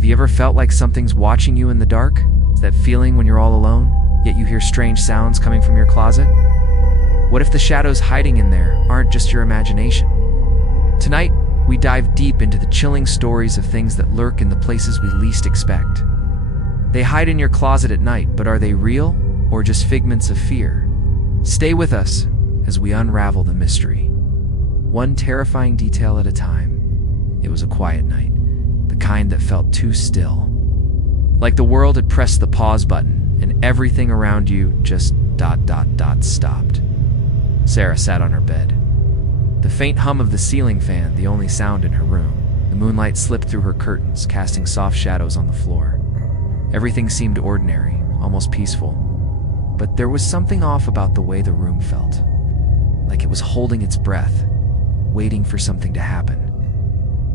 Have you ever felt like something's watching you in the dark? That feeling when you're all alone, yet you hear strange sounds coming from your closet? What if the shadows hiding in there aren't just your imagination? Tonight, we dive deep into the chilling stories of things that lurk in the places we least expect. They hide in your closet at night, but are they real or just figments of fear? Stay with us as we unravel the mystery. One terrifying detail at a time. It was a quiet night, the kind that felt too still. Like the world had pressed the pause button and everything around you just ... stopped. Sarah sat on her bed. The faint hum of the ceiling fan, the only sound in her room. The moonlight slipped through her curtains, casting soft shadows on the floor. Everything seemed ordinary, almost peaceful. But there was something off about the way the room felt. Like it was holding its breath, waiting for something to happen.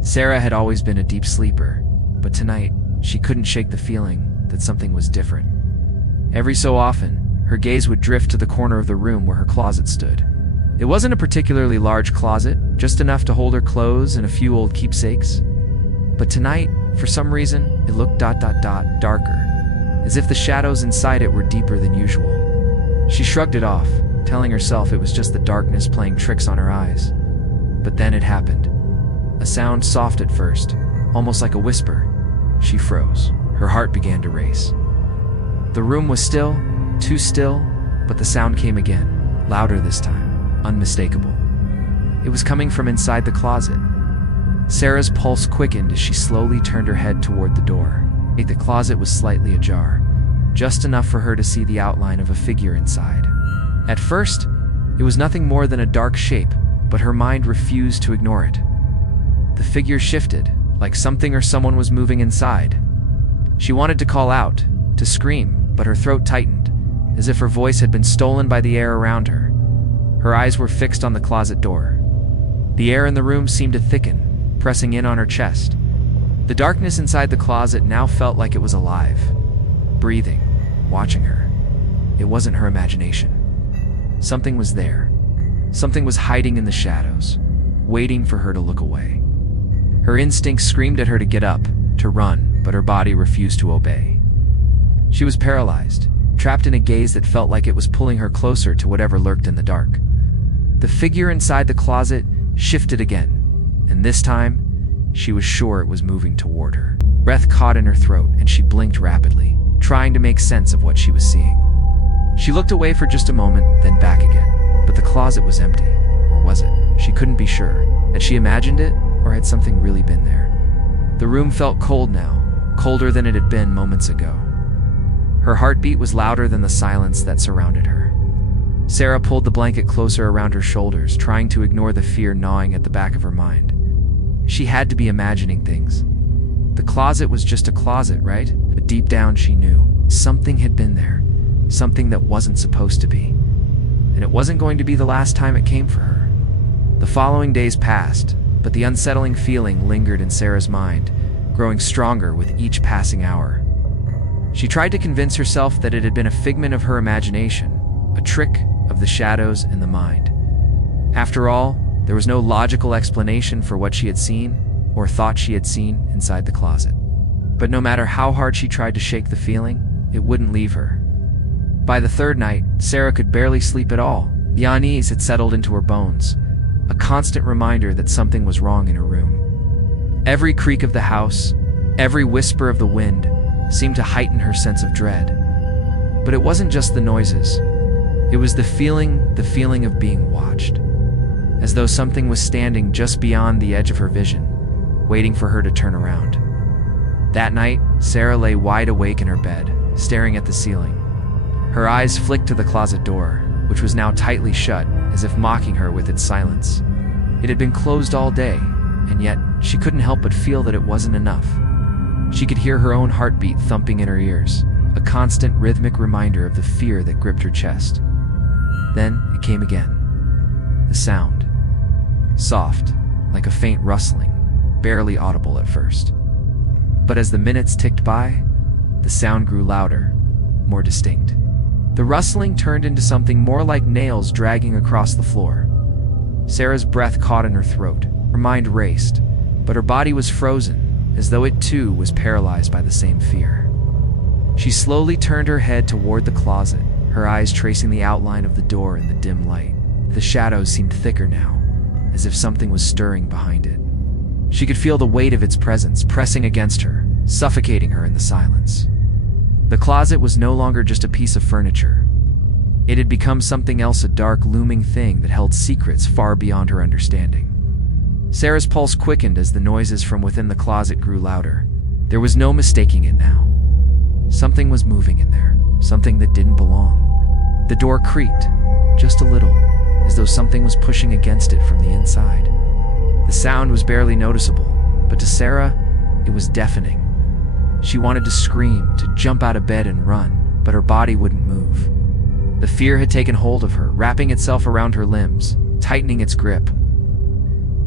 Sarah had always been a deep sleeper, but tonight, she couldn't shake the feeling that something was different. Every so often, her gaze would drift to the corner of the room where her closet stood. It wasn't a particularly large closet, just enough to hold her clothes and a few old keepsakes. But tonight, for some reason, it looked ... darker, as if the shadows inside it were deeper than usual. She shrugged it off, telling herself it was just the darkness playing tricks on her eyes. But then it happened. A sound soft at first, almost like a whisper. She froze. Her heart began to race. The room was still, too still, but the sound came again, louder this time, unmistakable. It was coming from inside the closet. Sarah's pulse quickened as she slowly turned her head toward the door. The closet was slightly ajar, just enough for her to see the outline of a figure inside. At first, it was nothing more than a dark shape, but her mind refused to ignore it. The figure shifted, like something or someone was moving inside. She wanted to call out, to scream, but her throat tightened, as if her voice had been stolen by the air around her. Her eyes were fixed on the closet door. The air in the room seemed to thicken, pressing in on her chest. The darkness inside the closet now felt like it was alive, breathing, watching her. It wasn't her imagination. Something was there. Something was hiding in the shadows, waiting for her to look away. Her instincts screamed at her to get up, to run, but her body refused to obey. She was paralyzed, trapped in a gaze that felt like it was pulling her closer to whatever lurked in the dark. The figure inside the closet shifted again, and this time, she was sure it was moving toward her. Breath caught in her throat, and she blinked rapidly, trying to make sense of what she was seeing. She looked away for just a moment, then back again. But the closet was empty. Or was it? She couldn't be sure. Had she imagined it, or had something really been there? The room felt cold now, colder than it had been moments ago. Her heartbeat was louder than the silence that surrounded her. Sarah pulled the blanket closer around her shoulders, trying to ignore the fear gnawing at the back of her mind. She had to be imagining things. The closet was just a closet, right? But deep down she knew something had been there, something that wasn't supposed to be. And it wasn't going to be the last time it came for her. The following days passed, but the unsettling feeling lingered in Sarah's mind, growing stronger with each passing hour. She tried to convince herself that it had been a figment of her imagination, a trick of the shadows and the mind. After all, there was no logical explanation for what she had seen or thought she had seen inside the closet. But no matter how hard she tried to shake the feeling, it wouldn't leave her. By the third night, Sarah could barely sleep at all. The unease had settled into her bones, a constant reminder that something was wrong in her room. Every creak of the house, every whisper of the wind, seemed to heighten her sense of dread. But it wasn't just the noises. It was the feeling of being watched. As though something was standing just beyond the edge of her vision, waiting for her to turn around. That night, Sarah lay wide awake in her bed, staring at the ceiling. Her eyes flicked to the closet door, which was now tightly shut, as if mocking her with its silence. It had been closed all day, and yet she couldn't help but feel that it wasn't enough. She could hear her own heartbeat thumping in her ears, a constant rhythmic reminder of the fear that gripped her chest. Then it came again. The sound. Soft, like a faint rustling, barely audible at first. But as the minutes ticked by, the sound grew louder, more distinct. The rustling turned into something more like nails dragging across the floor. Sarah's breath caught in her throat. Her mind raced, but her body was frozen, as though it too was paralyzed by the same fear. She slowly turned her head toward the closet, her eyes tracing the outline of the door in the dim light. The shadows seemed thicker now, as if something was stirring behind it. She could feel the weight of its presence pressing against her, suffocating her in the silence. The closet was no longer just a piece of furniture. It had become something else, a dark, looming thing that held secrets far beyond her understanding. Sarah's pulse quickened as the noises from within the closet grew louder. There was no mistaking it now. Something was moving in there, something that didn't belong. The door creaked, just a little, as though something was pushing against it from the inside. The sound was barely noticeable, but to Sarah, it was deafening. She wanted to scream, to jump out of bed and run, but her body wouldn't move. The fear had taken hold of her, wrapping itself around her limbs, tightening its grip.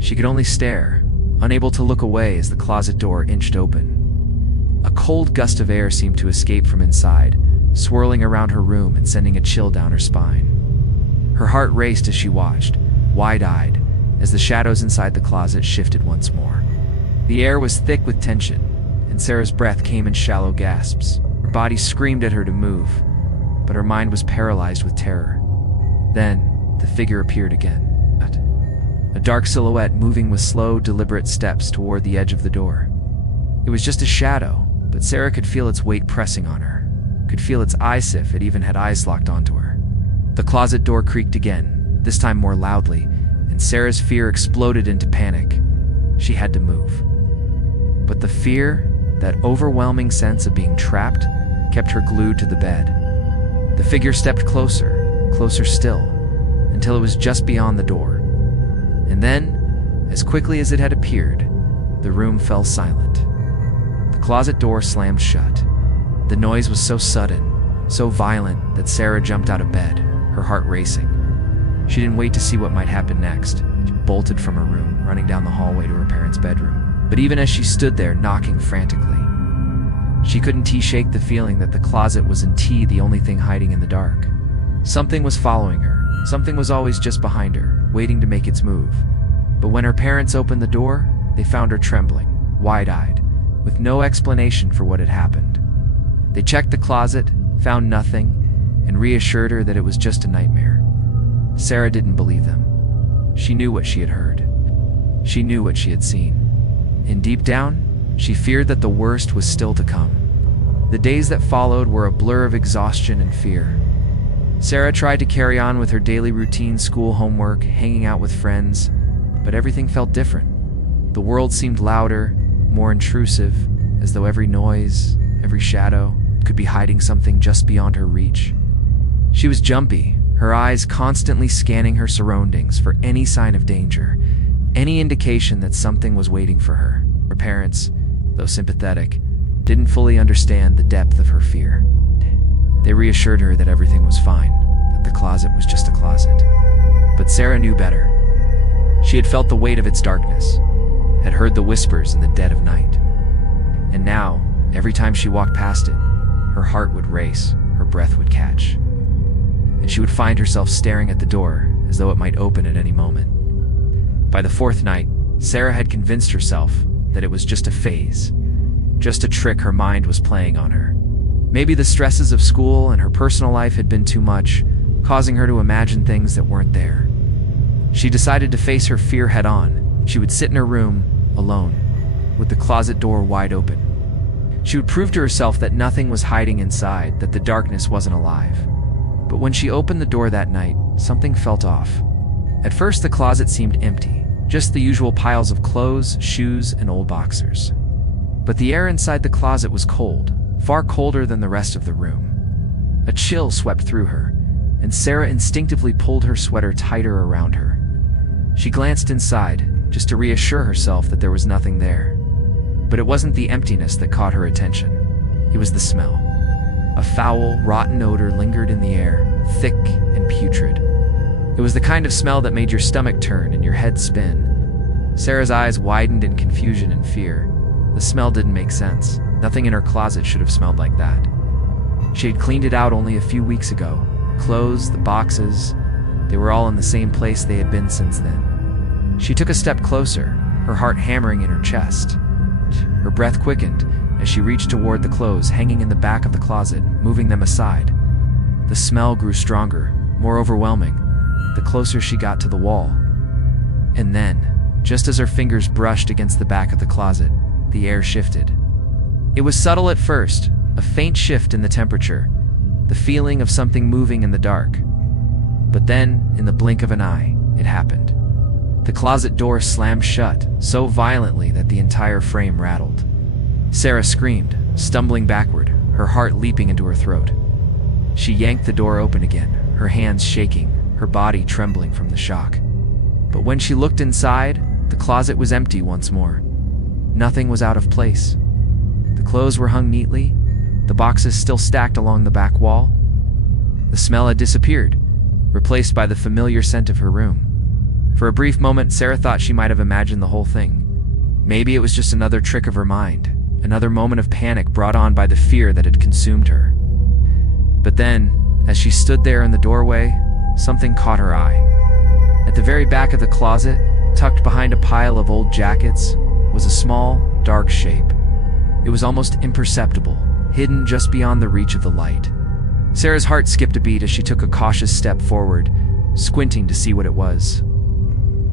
She could only stare, unable to look away as the closet door inched open. A cold gust of air seemed to escape from inside, swirling around her room and sending a chill down her spine. Her heart raced as she watched, wide-eyed, as the shadows inside the closet shifted once more. The air was thick with tension, and Sarah's breath came in shallow gasps. Her body screamed at her to move, but her mind was paralyzed with terror. Then, the figure appeared again. A dark silhouette moving with slow, deliberate steps toward the edge of the door. It was just a shadow, but Sarah could feel its weight pressing on her, could feel its eyes if it even had eyes locked onto her. The closet door creaked again, this time more loudly, and Sarah's fear exploded into panic. She had to move. But the fear, that overwhelming sense of being trapped, kept her glued to the bed. The figure stepped closer, closer still, until it was just beyond the door. And then, as quickly as it had appeared, the room fell silent. The closet door slammed shut. The noise was so sudden, so violent, that Sarah jumped out of bed, her heart racing. She didn't wait to see what might happen next. She bolted from her room, running down the hallway to her parents' bedroom. But even as she stood there, knocking frantically, she couldn't shake the feeling that the closet was indeed the only thing hiding in the dark. Something was following her. Something was always just behind her, waiting to make its move. But when her parents opened the door, they found her trembling, wide-eyed, with no explanation for what had happened. They checked the closet, found nothing, and reassured her that it was just a nightmare. Sarah didn't believe them. She knew what she had heard. She knew what she had seen. And deep down, she feared that the worst was still to come. The days that followed were a blur of exhaustion and fear. Sarah tried to carry on with her daily routine, school, homework, hanging out with friends, but everything felt different. The world seemed louder, more intrusive, as though every noise, every shadow, could be hiding something just beyond her reach. She was jumpy, her eyes constantly scanning her surroundings for any sign of danger, any indication that something was waiting for her. Her parents, though sympathetic, didn't fully understand the depth of her fear. They reassured her that everything was fine, that the closet was just a closet. But Sarah knew better. She had felt the weight of its darkness, had heard the whispers in the dead of night. And now, every time she walked past it, her heart would race, her breath would catch. And she would find herself staring at the door as though it might open at any moment. By the fourth night, Sarah had convinced herself that it was just a phase, just a trick her mind was playing on her. Maybe the stresses of school and her personal life had been too much, causing her to imagine things that weren't there. She decided to face her fear head on. She would sit in her room, alone, with the closet door wide open. She would prove to herself that nothing was hiding inside, that the darkness wasn't alive. But when she opened the door that night, something felt off. At first, the closet seemed empty, just the usual piles of clothes, shoes, and old boxers. But the air inside the closet was cold, far colder than the rest of the room. A chill swept through her, and Sarah instinctively pulled her sweater tighter around her. She glanced inside, just to reassure herself that there was nothing there. But it wasn't the emptiness that caught her attention. It was the smell. A foul, rotten odor lingered in the air, thick and putrid. It was the kind of smell that made your stomach turn and your head spin. Sarah's eyes widened in confusion and fear. The smell didn't make sense. Nothing in her closet should have smelled like that. She had cleaned it out only a few weeks ago. Clothes, the boxes, they were all in the same place they had been since then. She took a step closer, her heart hammering in her chest. Her breath quickened as she reached toward the clothes hanging in the back of the closet, moving them aside. The smell grew stronger, more overwhelming, the closer she got to the wall. And then, just as her fingers brushed against the back of the closet, the air shifted. It was subtle at first, a faint shift in the temperature, the feeling of something moving in the dark. But then, in the blink of an eye, it happened. The closet door slammed shut, so violently that the entire frame rattled. Sarah screamed, stumbling backward, her heart leaping into her throat. She yanked the door open again, her hands shaking, her body trembling from the shock. But when she looked inside, the closet was empty once more. Nothing was out of place. The clothes were hung neatly, the boxes still stacked along the back wall. The smell had disappeared, replaced by the familiar scent of her room. For a brief moment, Sarah thought she might have imagined the whole thing. Maybe it was just another trick of her mind, another moment of panic brought on by the fear that had consumed her. But then, as she stood there in the doorway, something caught her eye. At the very back of the closet, tucked behind a pile of old jackets, was a small, dark shape. It was almost imperceptible, hidden just beyond the reach of the light. Sarah's heart skipped a beat as she took a cautious step forward, squinting to see what it was.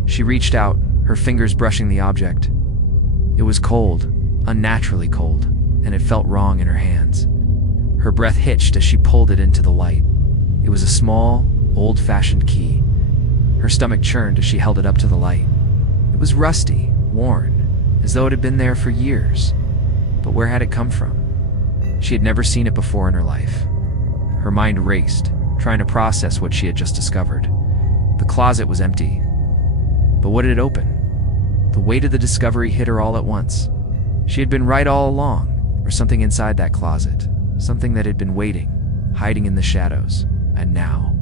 She reached out, her fingers brushing the object. It was cold, unnaturally cold, and it felt wrong in her hands. Her breath hitched as she pulled it into the light. It was a small, old-fashioned key. Her stomach churned as she held it up to the light. It was rusty, worn, as though it had been there for years. But where had it come from? She had never seen it before in her life. Her mind raced, trying to process what she had just discovered. The closet was empty. But what did it open? The weight of the discovery hit her all at once. She had been right all along, or something inside that closet, something that had been waiting, hiding in the shadows. And now,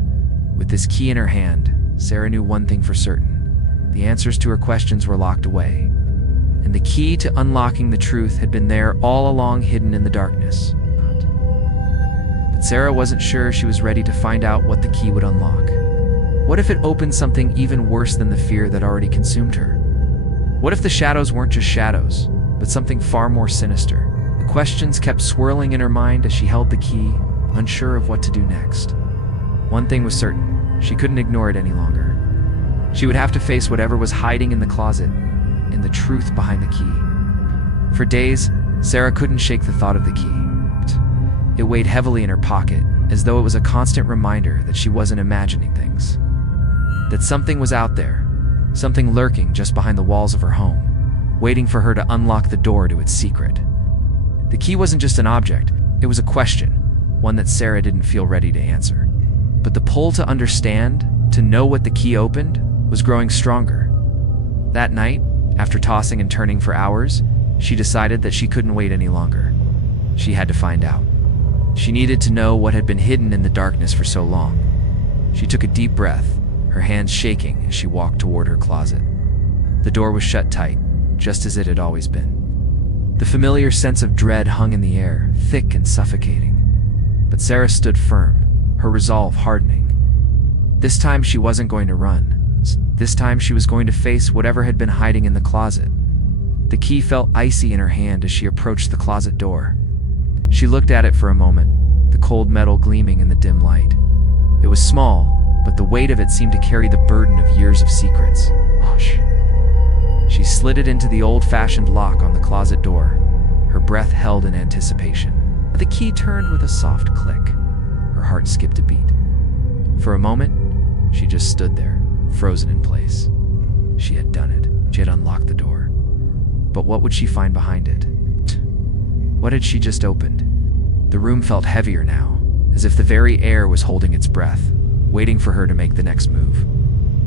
with this key in her hand, Sarah knew one thing for certain. The answers to her questions were locked away, and the key to unlocking the truth had been there all along, hidden in the darkness. But Sarah wasn't sure she was ready to find out what the key would unlock. What if it opened something even worse than the fear that already consumed her? What if the shadows weren't just shadows, but something far more sinister? The questions kept swirling in her mind as she held the key, unsure of what to do next. One thing was certain, she couldn't ignore it any longer. She would have to face whatever was hiding in the closet, and the truth behind the key. For days, Sarah couldn't shake the thought of the key. It weighed heavily in her pocket, as though it was a constant reminder that she wasn't imagining things. That something was out there, something lurking just behind the walls of her home, waiting for her to unlock the door to its secret. The key wasn't just an object, it was a question, one that Sarah didn't feel ready to answer. But the pull to understand, to know what the key opened, was growing stronger. That night, after tossing and turning for hours, she decided that she couldn't wait any longer. She had to find out. She needed to know what had been hidden in the darkness for so long. She took a deep breath, her hands shaking as she walked toward her closet. The door was shut tight, just as it had always been. The familiar sense of dread hung in the air, thick and suffocating. But Sarah stood firm, her resolve hardening. This time she wasn't going to run. This time she was going to face whatever had been hiding in the closet. The key felt icy in her hand as she approached the closet door. She looked at it for a moment, the cold metal gleaming in the dim light. It was small, but the weight of it seemed to carry the burden of years of secrets. Hush. She slid it into the old-fashioned lock on the closet door, her breath held in anticipation. The key turned with a soft click. Her heart skipped a beat. For a moment, she just stood there, frozen in place. She had done it. She had unlocked the door. But what would she find behind it? What had she just opened? The room felt heavier now, as if the very air was holding its breath, waiting for her to make the next move.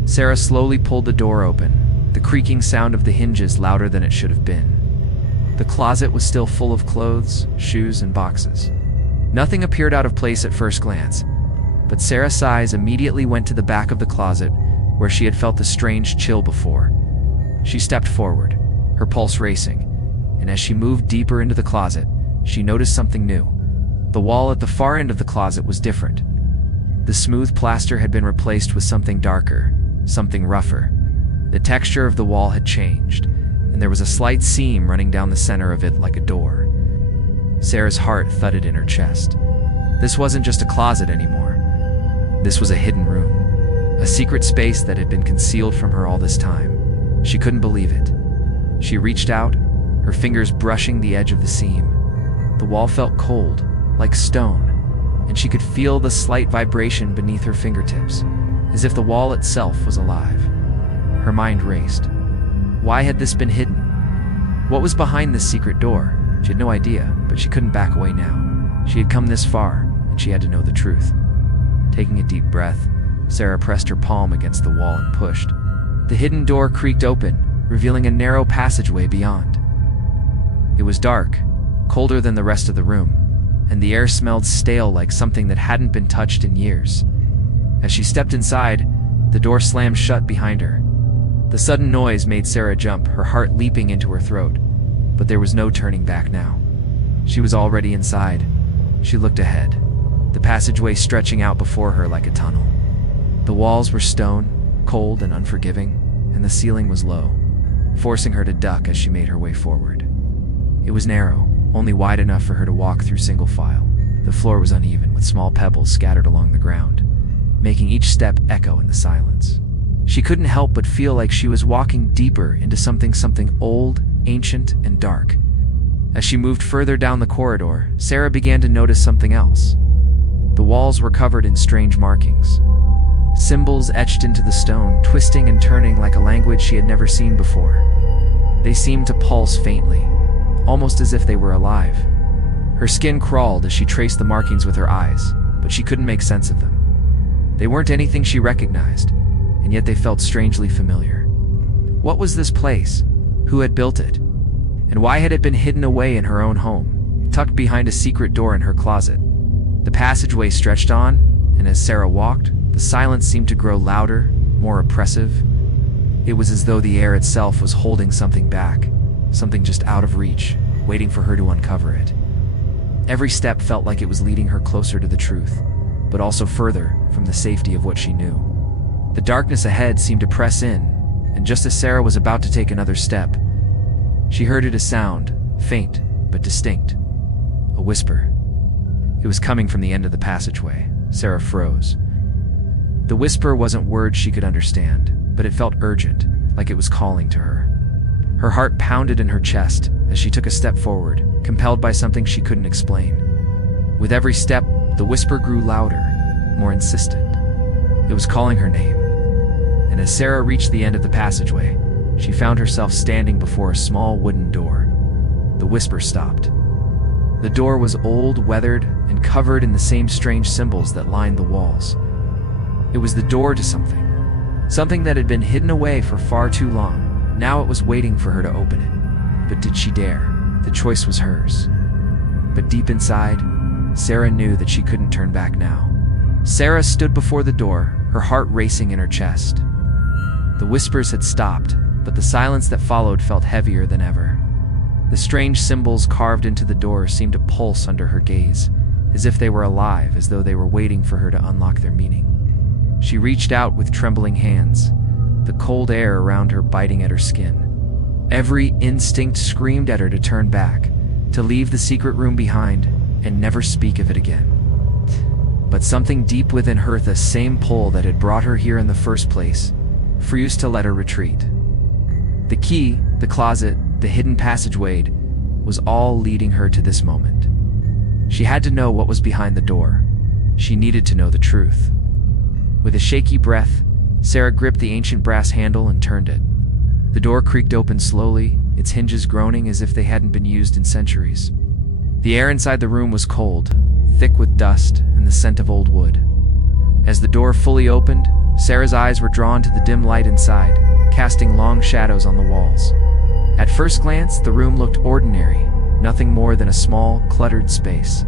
Sarah slowly pulled the door open, the creaking sound of the hinges louder than it should have been. The closet was still full of clothes, shoes, and boxes. Nothing appeared out of place at first glance, but Sarah's eyes immediately went to the back of the closet, where she had felt the strange chill before. She stepped forward, her pulse racing, and as she moved deeper into the closet, she noticed something new. The wall at the far end of the closet was different. The smooth plaster had been replaced with something darker, something rougher. The texture of the wall had changed, and there was a slight seam running down the center of it like a door. Sarah's heart thudded in her chest. This wasn't just a closet anymore. This was a hidden room, a secret space that had been concealed from her all this time. She couldn't believe it. She reached out, her fingers brushing the edge of the seam. The wall felt cold, like stone, and she could feel the slight vibration beneath her fingertips, as if the wall itself was alive. Her mind raced. Why had this been hidden? What was behind this secret door? She had no idea, but she couldn't back away now. She had come this far, and she had to know the truth. Taking a deep breath, Sarah pressed her palm against the wall and pushed. The hidden door creaked open, revealing a narrow passageway beyond. It was dark, colder than the rest of the room, and the air smelled stale like something that hadn't been touched in years. As she stepped inside, the door slammed shut behind her. The sudden noise made Sarah jump, her heart leaping into her throat. But there was no turning back now. She was already inside. She looked ahead, the passageway stretching out before her like a tunnel. The walls were stone, cold and unforgiving, and the ceiling was low, forcing her to duck as she made her way forward. It was narrow, only wide enough for her to walk through single file. The floor was uneven, with small pebbles scattered along the ground, making each step echo in the silence. She couldn't help but feel like she was walking deeper into something old, ancient, and dark. As she moved further down the corridor, Sarah began to notice something else. The walls were covered in strange markings. Symbols etched into the stone, twisting and turning like a language she had never seen before. They seemed to pulse faintly, almost as if they were alive. Her skin crawled as she traced the markings with her eyes, but she couldn't make sense of them. They weren't anything she recognized, and yet they felt strangely familiar. What was this place? Who had built it? And why had it been hidden away in her own home, tucked behind a secret door in her closet? The passageway stretched on, and as Sarah walked, the silence seemed to grow louder, more oppressive. It was as though the air itself was holding something back, something just out of reach, waiting for her to uncover it. Every step felt like it was leading her closer to the truth, but also further from the safety of what she knew. The darkness ahead seemed to press in, and just as Sarah was about to take another step, she heard a sound, faint but distinct. A whisper. It was coming from the end of the passageway. Sarah froze. The whisper wasn't words she could understand, but it felt urgent, like it was calling to her. Her heart pounded in her chest as she took a step forward, compelled by something she couldn't explain. With every step, the whisper grew louder, more insistent. It was calling her name. And as Sarah reached the end of the passageway, she found herself standing before a small wooden door. The whisper stopped. The door was old, weathered, and covered in the same strange symbols that lined the walls. It was the door to something that had been hidden away for far too long. Now it was waiting for her to open it. But did she dare? The choice was hers. But deep inside, Sarah knew that she couldn't turn back now. Sarah stood before the door, her heart racing in her chest. The whispers had stopped, but the silence that followed felt heavier than ever. The strange symbols carved into the door seemed to pulse under her gaze, as if they were alive, as though they were waiting for her to unlock their meaning. She reached out with trembling hands, the cold air around her biting at her skin. Every instinct screamed at her to turn back, to leave the secret room behind, and never speak of it again. But something deep within her, the same pull that had brought her here in the first place, refused to let her retreat. The key, the closet, the hidden passageway was all leading her to this moment. She had to know what was behind the door. She needed to know the truth. With a shaky breath, Sarah gripped the ancient brass handle and turned it. The door creaked open slowly, its hinges groaning as if they hadn't been used in centuries. The air inside the room was cold, thick with dust and the scent of old wood. As the door fully opened, Sarah's eyes were drawn to the dim light inside, casting long shadows on the walls. At first glance, the room looked ordinary, nothing more than a small, cluttered space.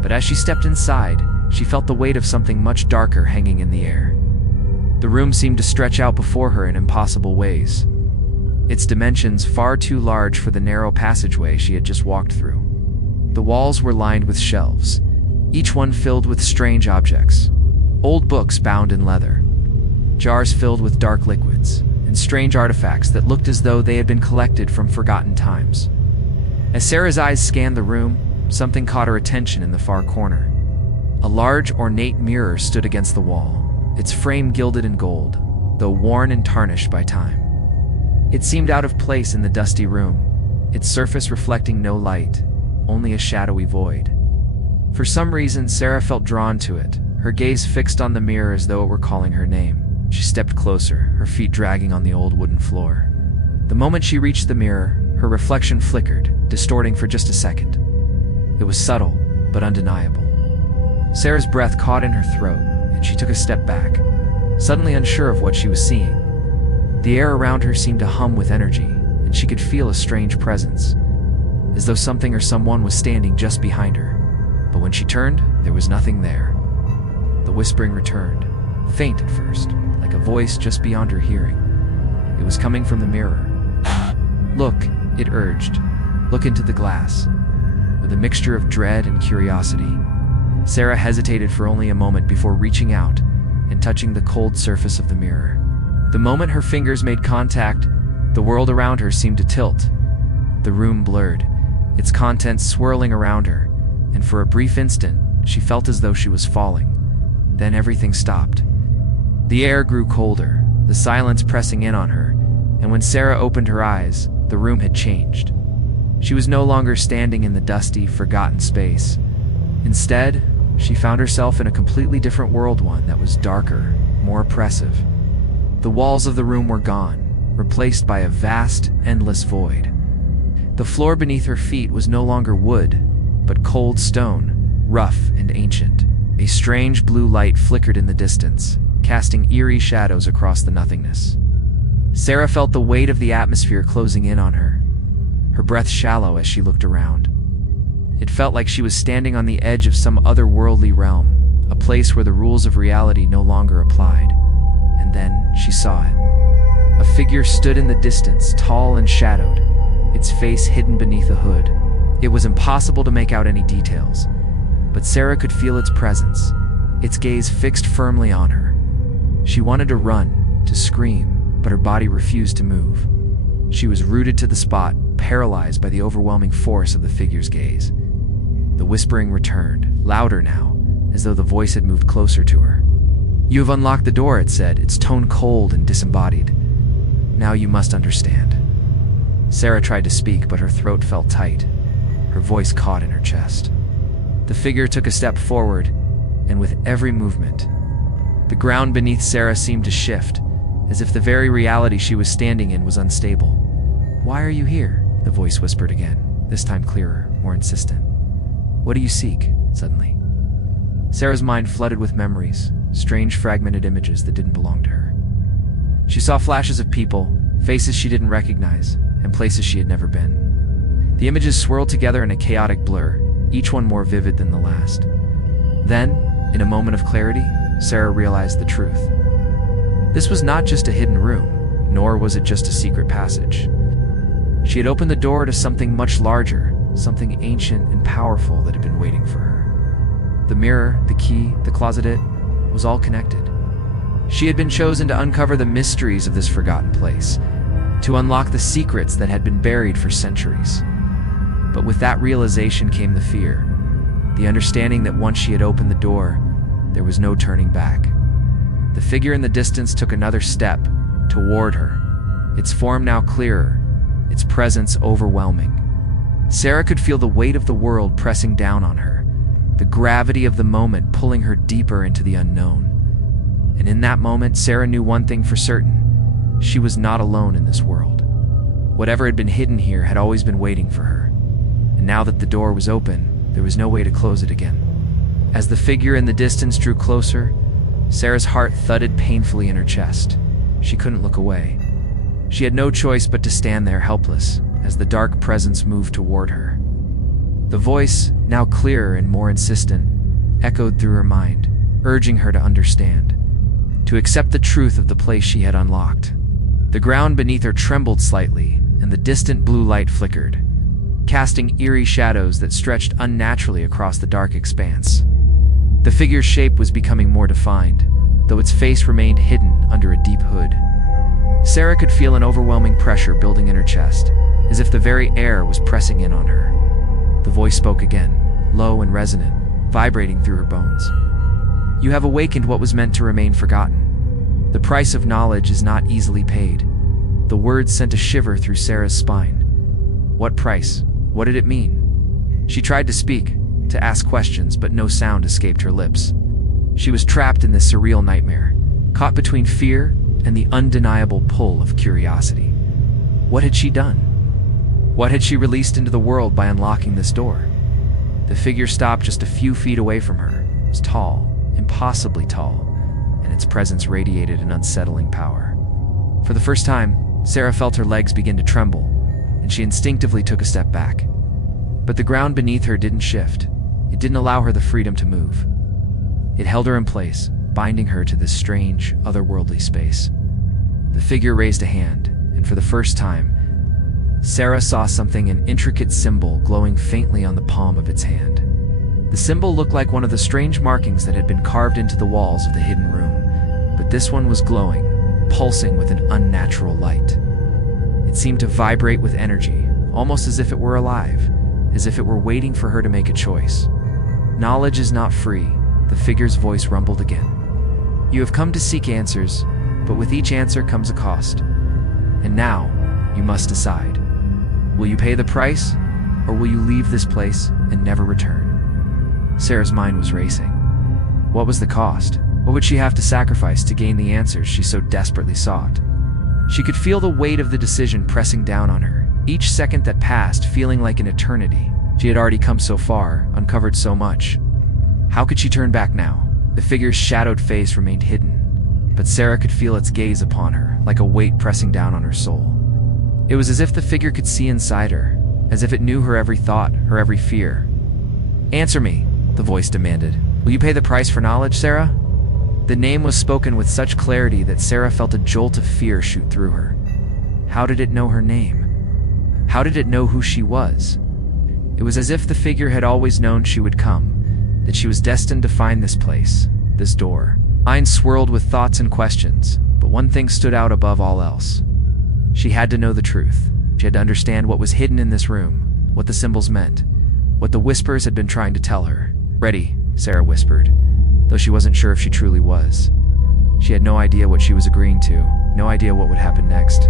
But as she stepped inside, she felt the weight of something much darker hanging in the air. The room seemed to stretch out before her in impossible ways, its dimensions far too large for the narrow passageway she had just walked through. The walls were lined with shelves, each one filled with strange objects. Old books bound in leather, jars filled with dark liquids, and strange artifacts that looked as though they had been collected from forgotten times. As Sarah's eyes scanned the room, something caught her attention in the far corner. A large, ornate mirror stood against the wall, its frame gilded in gold, though worn and tarnished by time. It seemed out of place in the dusty room, its surface reflecting no light, only a shadowy void. For some reason, Sarah felt drawn to it, her gaze fixed on the mirror as though it were calling her name. She stepped closer, her feet dragging on the old wooden floor. The moment she reached the mirror, her reflection flickered, distorting for just a second. It was subtle, but undeniable. Sarah's breath caught in her throat, and she took a step back, suddenly unsure of what she was seeing. The air around her seemed to hum with energy, and she could feel a strange presence, as though something or someone was standing just behind her. But when she turned, there was nothing there. The whispering returned, faint at first, like a voice just beyond her hearing. It was coming from the mirror. "Look," it urged. "Look into the glass." With a mixture of dread and curiosity, Sarah hesitated for only a moment before reaching out and touching the cold surface of the mirror. The moment her fingers made contact, the world around her seemed to tilt. The room blurred, its contents swirling around her, and for a brief instant, she felt as though she was falling. Then everything stopped. The air grew colder, the silence pressing in on her, and when Sarah opened her eyes, the room had changed. She was no longer standing in the dusty, forgotten space. Instead, she found herself in a completely different world, one that was darker, more oppressive. The walls of the room were gone, replaced by a vast, endless void. The floor beneath her feet was no longer wood, but cold stone, rough and ancient. A strange blue light flickered in the distance, casting eerie shadows across the nothingness. Sarah felt the weight of the atmosphere closing in on her, her breath shallow as she looked around. It felt like she was standing on the edge of some otherworldly realm, a place where the rules of reality no longer applied. And then she saw it. A figure stood in the distance, tall and shadowed, its face hidden beneath a hood. It was impossible to make out any details, but Sarah could feel its presence, its gaze fixed firmly on her. She wanted to run, to scream, but her body refused to move. She was rooted to the spot, paralyzed by the overwhelming force of the figure's gaze. The whispering returned, louder now, as though the voice had moved closer to her. "You have unlocked the door," it said, its tone cold and disembodied. "Now you must understand." Sarah tried to speak, but her throat felt tight. Her voice caught in her chest. The figure took a step forward, and with every movement, the ground beneath Sarah seemed to shift, as if the very reality she was standing in was unstable. "Why are you here?" the voice whispered again, this time clearer, more insistent. "What do you seek?" suddenly. Sarah's mind flooded with memories, strange fragmented images that didn't belong to her. She saw flashes of people, faces she didn't recognize, and places she had never been. The images swirled together in a chaotic blur, each one more vivid than the last. Then, in a moment of clarity, Sarah realized the truth. This was not just a hidden room, nor was it just a secret passage. She had opened the door to something much larger, something ancient and powerful that had been waiting for her. The mirror, the key, the closet, it was all connected. She had been chosen to uncover the mysteries of this forgotten place, to unlock the secrets that had been buried for centuries. But with that realization came the fear, the understanding that once she had opened the door, there was no turning back. The figure in the distance took another step toward her, its form now clearer, its presence overwhelming. Sarah could feel the weight of the world pressing down on her, the gravity of the moment pulling her deeper into the unknown. And in that moment, Sarah knew one thing for certain: she was not alone in this world. Whatever had been hidden here had always been waiting for her. And now that the door was open, there was no way to close it again. As the figure in the distance drew closer, Sarah's heart thudded painfully in her chest. She couldn't look away. She had no choice but to stand there helpless as the dark presence moved toward her. The voice, now clearer and more insistent, echoed through her mind, urging her to understand, to accept the truth of the place she had unlocked. The ground beneath her trembled slightly, and the distant blue light flickered, casting eerie shadows that stretched unnaturally across the dark expanse. The figure's shape was becoming more defined, though its face remained hidden under a deep hood. Sarah could feel an overwhelming pressure building in her chest, as if the very air was pressing in on her. The voice spoke again, low and resonant, vibrating through her bones. "You have awakened what was meant to remain forgotten. The price of knowledge is not easily paid." The words sent a shiver through Sarah's spine. What price? What did it mean? She tried to speak, to ask questions, but no sound escaped her lips. She was trapped in this surreal nightmare, caught between fear and the undeniable pull of curiosity. What had she done? What had she released into the world by unlocking this door? The figure stopped just a few feet away from her. It was tall, impossibly tall, and its presence radiated an unsettling power. For the first time, Sarah felt her legs begin to tremble, and she instinctively took a step back. But the ground beneath her didn't shift. It didn't allow her the freedom to move. It held her in place, binding her to this strange, otherworldly space. The figure raised a hand, and for the first time, Sarah saw something, an intricate symbol glowing faintly on the palm of its hand. The symbol looked like one of the strange markings that had been carved into the walls of the hidden room, but this one was glowing, pulsing with an unnatural light. It seemed to vibrate with energy, almost as if it were alive, as if it were waiting for her to make a choice. "Knowledge is not free," the figure's voice rumbled again. "You have come to seek answers, but with each answer comes a cost. And now, you must decide. Will you pay the price, or will you leave this place and never return?" Sarah's mind was racing. What was the cost? What would she have to sacrifice to gain the answers she so desperately sought? She could feel the weight of the decision pressing down on her, each second that passed feeling like an eternity. She had already come so far, uncovered so much. How could she turn back now? The figure's shadowed face remained hidden, but Sarah could feel its gaze upon her, like a weight pressing down on her soul. It was as if the figure could see inside her, as if it knew her every thought, her every fear. "Answer me," the voice demanded. "Will you pay the price for knowledge, Sarah?" The name was spoken with such clarity that Sarah felt a jolt of fear shoot through her. How did it know her name? How did it know who she was? It was as if the figure had always known she would come, that she was destined to find this place, this door. Mind swirled with thoughts and questions, but one thing stood out above all else. She had to know the truth. She had to understand what was hidden in this room, what the symbols meant, what the whispers had been trying to tell her. "Ready," Sarah whispered, though she wasn't sure if she truly was. She had no idea what she was agreeing to, no idea what would happen next.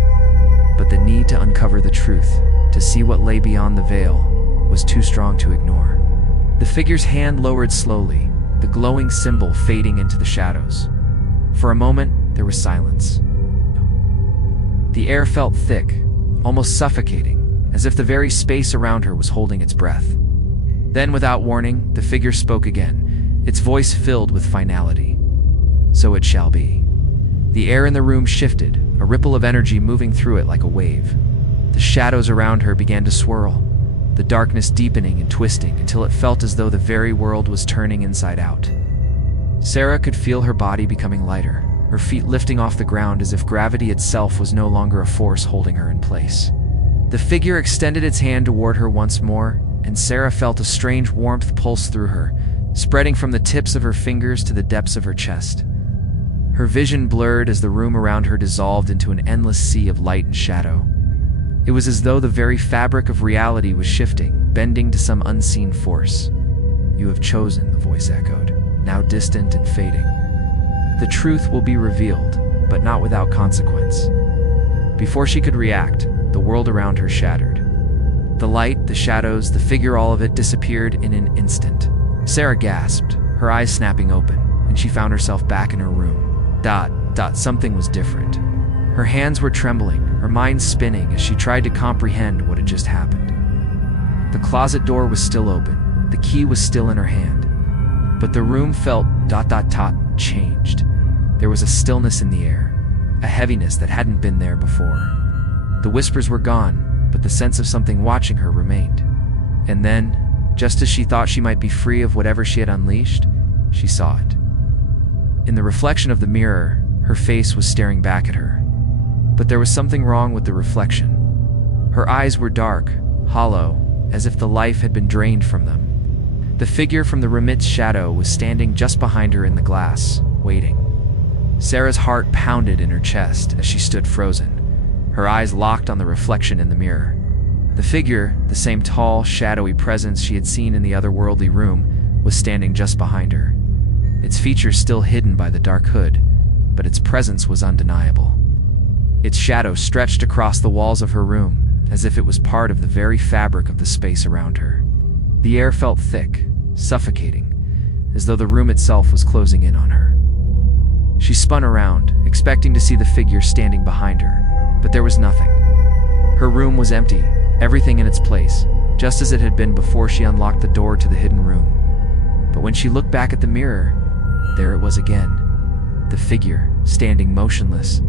But the need to uncover the truth, to see what lay beyond the veil, was too strong to ignore. The figure's hand lowered slowly, the glowing symbol fading into the shadows. For a moment, there was silence. The air felt thick, almost suffocating, as if the very space around her was holding its breath. Then, without warning, the figure spoke again, its voice filled with finality. "So it shall be." The air in the room shifted, a ripple of energy moving through it like a wave. The shadows around her began to swirl, the darkness deepening and twisting until it felt as though the very world was turning inside out. Sarah could feel her body becoming lighter, her feet lifting off the ground as if gravity itself was no longer a force holding her in place. The figure extended its hand toward her once more, and Sarah felt a strange warmth pulse through her, spreading from the tips of her fingers to the depths of her chest. Her vision blurred as the room around her dissolved into an endless sea of light and shadow. It was as though the very fabric of reality was shifting, bending to some unseen force. "You have chosen," the voice echoed, now distant and fading. "The truth will be revealed, but not without consequence." Before she could react, the world around her shattered. The light, the shadows, the figure, all of it disappeared in an instant. Sarah gasped, her eyes snapping open, and she found herself back in her room. Something was different. Her hands were trembling, her mind spinning as she tried to comprehend what had just happened. The closet door was still open, the key was still in her hand, but the room felt changed. There was a stillness in the air, a heaviness that hadn't been there before. The whispers were gone, but the sense of something watching her remained. And then, just as she thought she might be free of whatever she had unleashed, she saw it. In the reflection of the mirror, her face was staring back at her. But there was something wrong with the reflection. Her eyes were dark, hollow, as if the life had been drained from them. The figure from the room's shadow was standing just behind her in the glass, waiting. Sarah's heart pounded in her chest as she stood frozen, her eyes locked on the reflection in the mirror. The figure, the same tall, shadowy presence she had seen in the otherworldly room, was standing just behind her. Its features still hidden by the dark hood, but its presence was undeniable. Its shadow stretched across the walls of her room, as if it was part of the very fabric of the space around her. The air felt thick, suffocating, as though the room itself was closing in on her. She spun around, expecting to see the figure standing behind her, but there was nothing. Her room was empty, everything in its place, just as it had been before she unlocked the door to the hidden room. But when she looked back at the mirror, there it was again, the figure, standing motionless,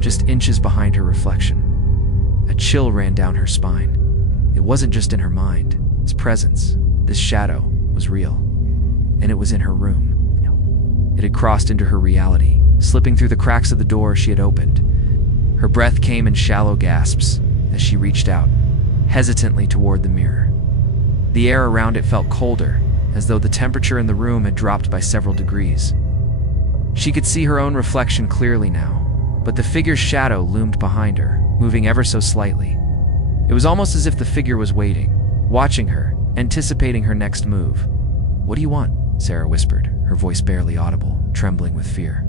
just inches behind her reflection. A chill ran down her spine. It wasn't just in her mind. Its presence, this shadow, was real. And it was in her room. It had crossed into her reality, slipping through the cracks of the door she had opened. Her breath came in shallow gasps as she reached out, hesitantly toward the mirror. The air around it felt colder, as though the temperature in the room had dropped by several degrees. She could see her own reflection clearly now, but the figure's shadow loomed behind her, moving ever so slightly. It was almost as if the figure was waiting, watching her, anticipating her next move. "What do you want?" Sarah whispered, her voice barely audible, trembling with fear.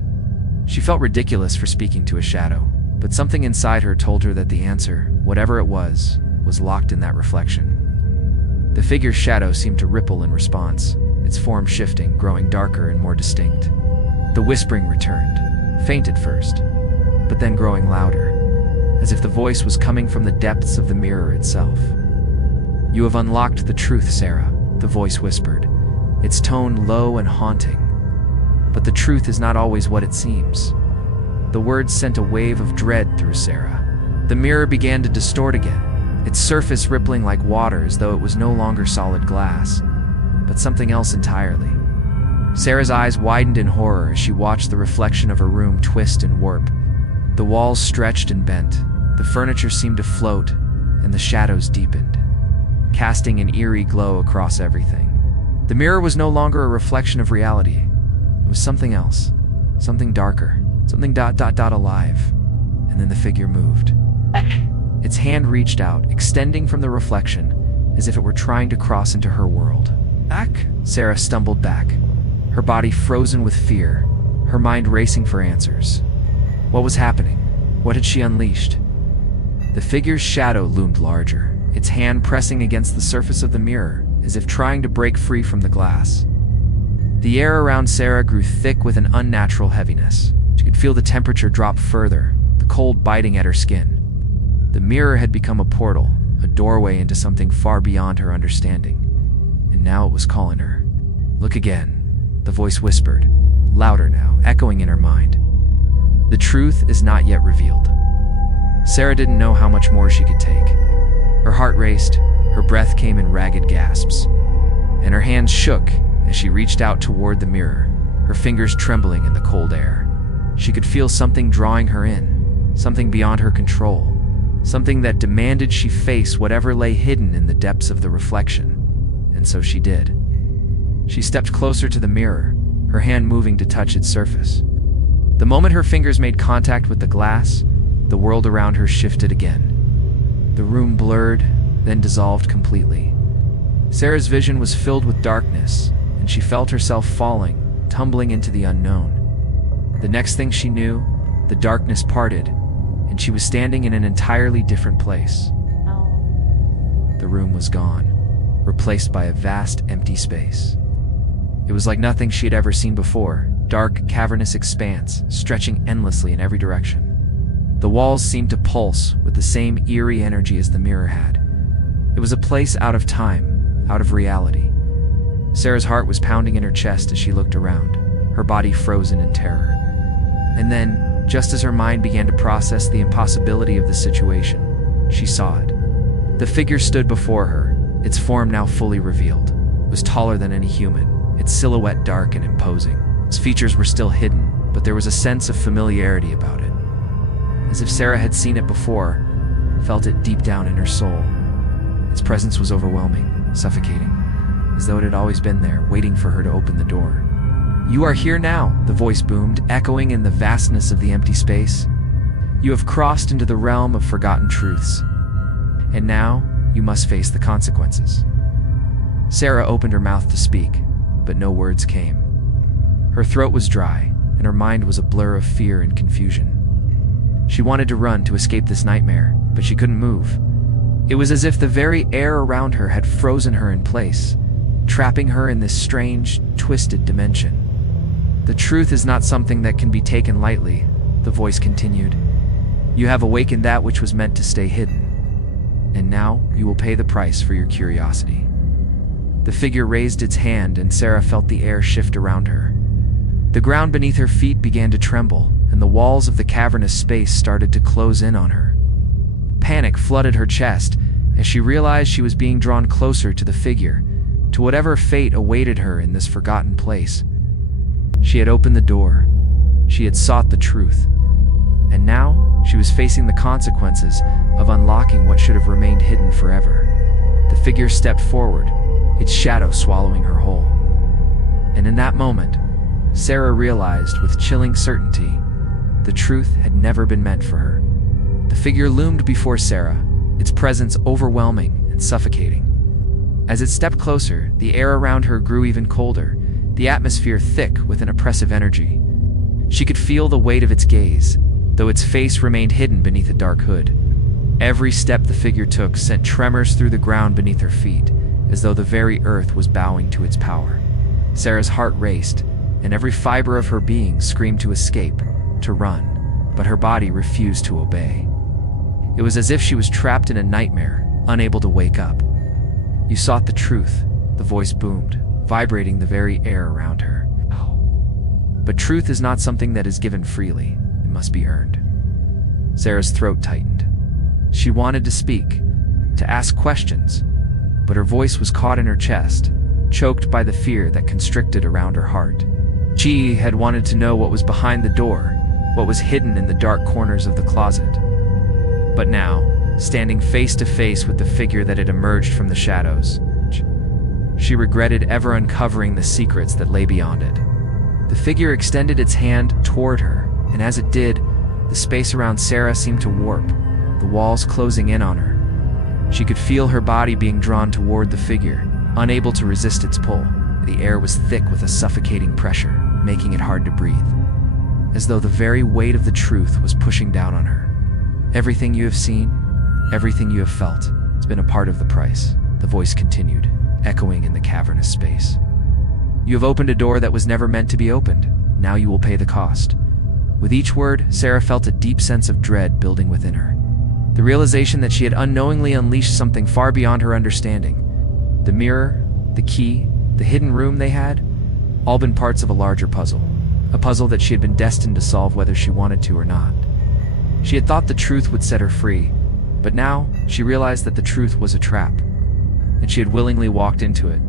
She felt ridiculous for speaking to a shadow, but something inside her told her that the answer, whatever it was locked in that reflection. The figure's shadow seemed to ripple in response, its form shifting, growing darker and more distinct. The whispering returned, faint at first, but then growing louder, as if the voice was coming from the depths of the mirror itself. "You have unlocked the truth, Sarah," the voice whispered, its tone low and haunting. "But the truth is not always what it seems." The words sent a wave of dread through Sarah. The mirror began to distort again, its surface rippling like water as though it was no longer solid glass, but something else entirely. Sarah's eyes widened in horror as she watched the reflection of her room twist and warp. The walls stretched and bent, the furniture seemed to float, and the shadows deepened, casting an eerie glow across everything. The mirror was no longer a reflection of reality. It was something else, something darker, something alive. And then the figure moved. Its hand reached out, extending from the reflection, as if it were trying to cross into her world. "Back?" Sarah stumbled back, her body frozen with fear, her mind racing for answers. What was happening? What had she unleashed? The figure's shadow loomed larger, its hand pressing against the surface of the mirror, as if trying to break free from the glass. The air around Sarah grew thick with an unnatural heaviness. She could feel the temperature drop further, the cold biting at her skin. The mirror had become a portal, a doorway into something far beyond her understanding. And now it was calling her. "Look again," the voice whispered, louder now, echoing in her mind. "The truth is not yet revealed." Sarah didn't know how much more she could take. Her heart raced, her breath came in ragged gasps, and her hands shook as she reached out toward the mirror, her fingers trembling in the cold air. She could feel something drawing her in, something beyond her control, something that demanded she face whatever lay hidden in the depths of the reflection. And so she did. She stepped closer to the mirror, her hand moving to touch its surface. The moment her fingers made contact with the glass, the world around her shifted again. The room blurred, then dissolved completely. Sarah's vision was filled with darkness, and she felt herself falling, tumbling into the unknown. The next thing she knew, the darkness parted, and she was standing in an entirely different place. The room was gone, replaced by a vast, empty space. It was like nothing she had ever seen before, dark, cavernous expanse, stretching endlessly in every direction. The walls seemed to pulse with the same eerie energy as the mirror had. It was a place out of time, out of reality. Sarah's heart was pounding in her chest as she looked around, her body frozen in terror. And then, just as her mind began to process the impossibility of the situation, she saw it. The figure stood before her, its form now fully revealed. It was taller than any human, its silhouette dark and imposing. Its features were still hidden, but there was a sense of familiarity about it. As if Sarah had seen it before, felt it deep down in her soul. Its presence was overwhelming, suffocating, as though it had always been there, waiting for her to open the door. "You are here now," the voice boomed, echoing in the vastness of the empty space. "You have crossed into the realm of forgotten truths. And now, you must face the consequences." Sarah opened her mouth to speak, but no words came. Her throat was dry, and her mind was a blur of fear and confusion. She wanted to run to escape this nightmare, but she couldn't move. It was as if the very air around her had frozen her in place, trapping her in this strange, twisted dimension. "The truth is not something that can be taken lightly," the voice continued. "You have awakened that which was meant to stay hidden. And now you will pay the price for your curiosity." The figure raised its hand, and Sarah felt the air shift around her. The ground beneath her feet began to tremble, and the walls of the cavernous space started to close in on her. Panic flooded her chest as she realized she was being drawn closer to the figure, to whatever fate awaited her in this forgotten place. She had opened the door. She had sought the truth. And now she was facing the consequences of unlocking what should have remained hidden forever. The figure stepped forward, its shadow swallowing her whole. And in that moment, Sarah realized with chilling certainty, the truth had never been meant for her. The figure loomed before Sarah, its presence overwhelming and suffocating. As it stepped closer, the air around her grew even colder, the atmosphere thick with an oppressive energy. She could feel the weight of its gaze, though its face remained hidden beneath a dark hood. Every step the figure took sent tremors through the ground beneath her feet, as though the very earth was bowing to its power. Sarah's heart raced, and every fiber of her being screamed to escape, to run, but her body refused to obey. It was as if she was trapped in a nightmare, unable to wake up. "You sought the truth," the voice boomed, vibrating the very air around her. "But truth is not something that is given freely. It must be earned." Sarah's throat tightened. She wanted to speak, to ask questions, but her voice was caught in her chest, choked by the fear that constricted around her heart. She had wanted to know what was behind the door, what was hidden in the dark corners of the closet. But now, standing face to face with the figure that had emerged from the shadows, she regretted ever uncovering the secrets that lay beyond it. The figure extended its hand toward her, and as it did, the space around Sarah seemed to warp, the walls closing in on her. She could feel her body being drawn toward the figure, unable to resist its pull. The air was thick with a suffocating pressure, making it hard to breathe, as though the very weight of the truth was pushing down on her. "Everything you have seen, everything you have felt, has been a part of the price," the voice continued, echoing in the cavernous space. "You have opened a door that was never meant to be opened. Now you will pay the cost." With each word, Sarah felt a deep sense of dread building within her. The realization that she had unknowingly unleashed something far beyond her understanding. The mirror, the key, the hidden room they had, all been parts of a larger puzzle. A puzzle that she had been destined to solve whether she wanted to or not. She had thought the truth would set her free, but now she realized that the truth was a trap, and she had willingly walked into it.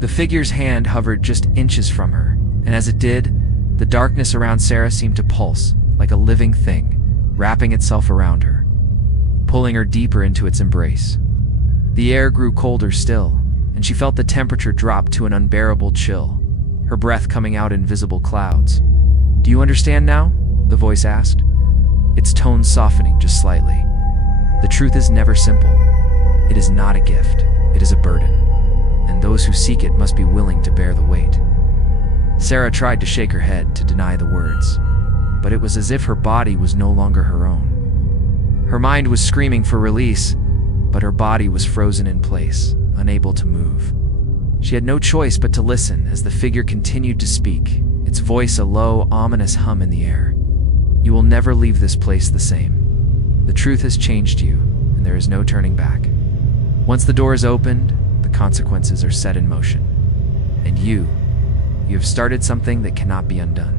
The figure's hand hovered just inches from her, and as it did, the darkness around Sarah seemed to pulse, like a living thing, wrapping itself around her, pulling her deeper into its embrace. The air grew colder still, and she felt the temperature drop to an unbearable chill, her breath coming out in visible clouds. "Do you understand now?" the voice asked, its tone softening just slightly. "The truth is never simple. It is not a gift, it is a burden, and those who seek it must be willing to bear the weight." Sarah tried to shake her head to deny the words, but it was as if her body was no longer her own. Her mind was screaming for release, but her body was frozen in place, unable to move. She had no choice but to listen as the figure continued to speak, its voice a low, ominous hum in the air. "You will never leave this place the same. The truth has changed you, and there is no turning back. Once the door is opened, the consequences are set in motion. And you have started something that cannot be undone."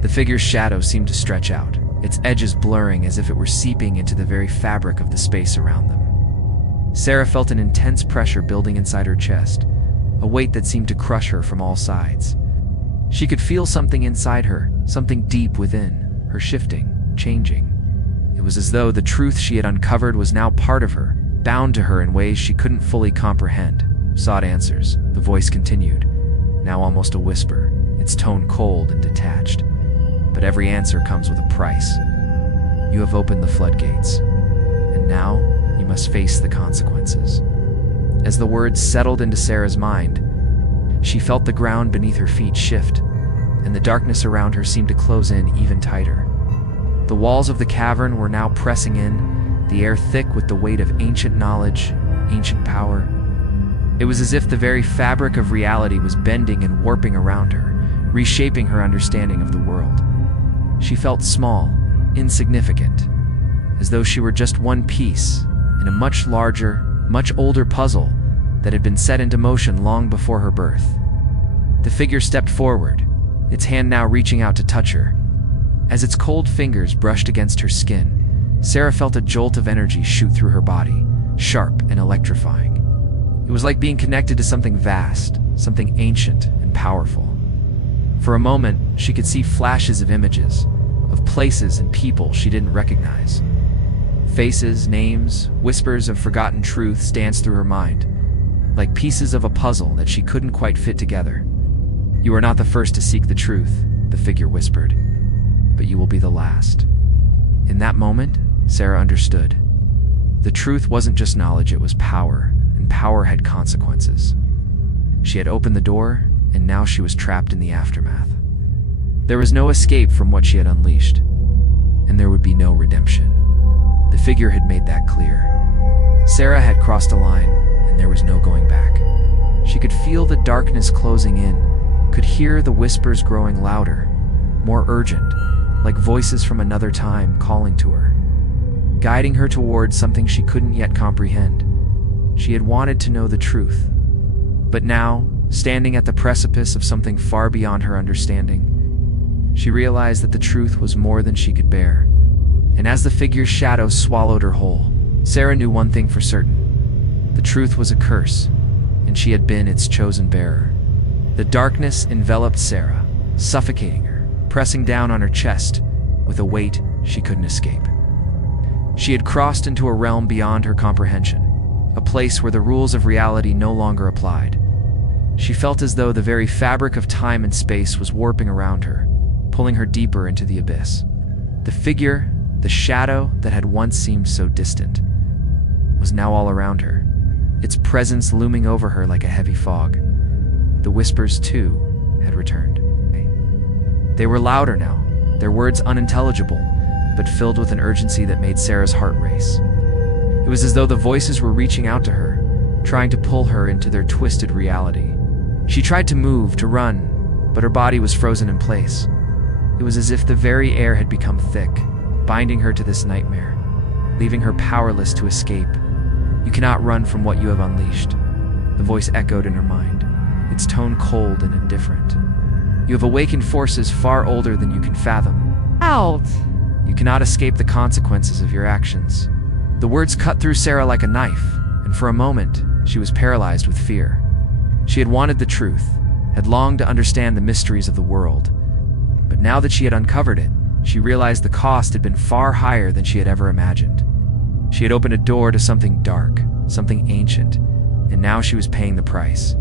The figure's shadow seemed to stretch out, its edges blurring as if it were seeping into the very fabric of the space around them. Sarah felt an intense pressure building inside her chest, a weight that seemed to crush her from all sides. She could feel something inside her, something deep within, her shifting, changing. It was as though the truth she had uncovered was now part of her, bound to her in ways she couldn't fully comprehend. "Sought answers," the voice continued, now almost a whisper, its tone cold and detached. But every answer comes with a price. You have opened the floodgates, and now you must face the consequences. As the words settled into Sarah's mind, she felt the ground beneath her feet shift, and the darkness around her seemed to close in even tighter. The walls of the cavern were now pressing in, the air thick with the weight of ancient knowledge, ancient power. It was as if the very fabric of reality was bending and warping around her, reshaping her understanding of the world. She felt small, insignificant, as though she were just one piece in a much larger, much older puzzle that had been set into motion long before her birth. The figure stepped forward, its hand now reaching out to touch her. As its cold fingers brushed against her skin, Sarah felt a jolt of energy shoot through her body, sharp and electrifying. It was like being connected to something vast, something ancient and powerful. For a moment, she could see flashes of images, of places and people she didn't recognize. Faces, names, whispers of forgotten truths danced through her mind, like pieces of a puzzle that she couldn't quite fit together. You are not the first to seek the truth, the figure whispered, but you will be the last. In that moment, Sarah understood. The truth wasn't just knowledge, it was power, and power had consequences. She had opened the door, and now she was trapped in the aftermath. There was no escape from what she had unleashed, and there would be no redemption. The figure had made that clear. Sarah had crossed a line, and there was no going back. She could feel the darkness closing in, could hear the whispers growing louder, more urgent, like voices from another time calling to her, guiding her towards something she couldn't yet comprehend. She had wanted to know the truth, but now, standing at the precipice of something far beyond her understanding, she realized that the truth was more than she could bear. And as the figure's shadow swallowed her whole, Sarah knew one thing for certain. The truth was a curse, and she had been its chosen bearer. The darkness enveloped Sarah, suffocating her, pressing down on her chest with a weight she couldn't escape. She had crossed into a realm beyond her comprehension, a place where the rules of reality no longer applied. She felt as though the very fabric of time and space was warping around her, pulling her deeper into the abyss. The figure, the shadow that had once seemed so distant, was now all around her, its presence looming over her like a heavy fog. The whispers, too, had returned. They were louder now, their words unintelligible, but filled with an urgency that made Sarah's heart race. It was as though the voices were reaching out to her, trying to pull her into their twisted reality. She tried to move, to run, but her body was frozen in place. It was as if the very air had become thick, binding her to this nightmare, leaving her powerless to escape. You cannot run from what you have unleashed, the voice echoed in her mind, its tone cold and indifferent. You have awakened forces far older than you can fathom. Out! You cannot escape the consequences of your actions. The words cut through Sarah like a knife, and for a moment, she was paralyzed with fear. She had wanted the truth, had longed to understand the mysteries of the world. But now that she had uncovered it, she realized the cost had been far higher than she had ever imagined. She had opened a door to something dark, something ancient, and now she was paying the price.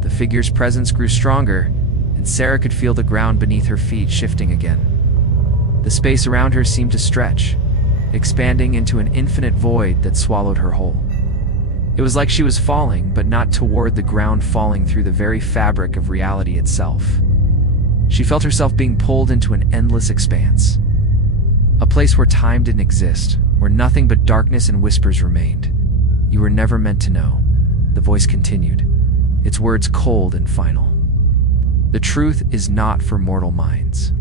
The figure's presence grew stronger, and Sarah could feel the ground beneath her feet shifting again. The space around her seemed to stretch, expanding into an infinite void that swallowed her whole. It was like she was falling, but not toward the ground, falling through the very fabric of reality itself. She felt herself being pulled into an endless expanse, a place where time didn't exist, where nothing but darkness and whispers remained. You were never meant to know, the voice continued, its words cold and final. The truth is not for mortal minds.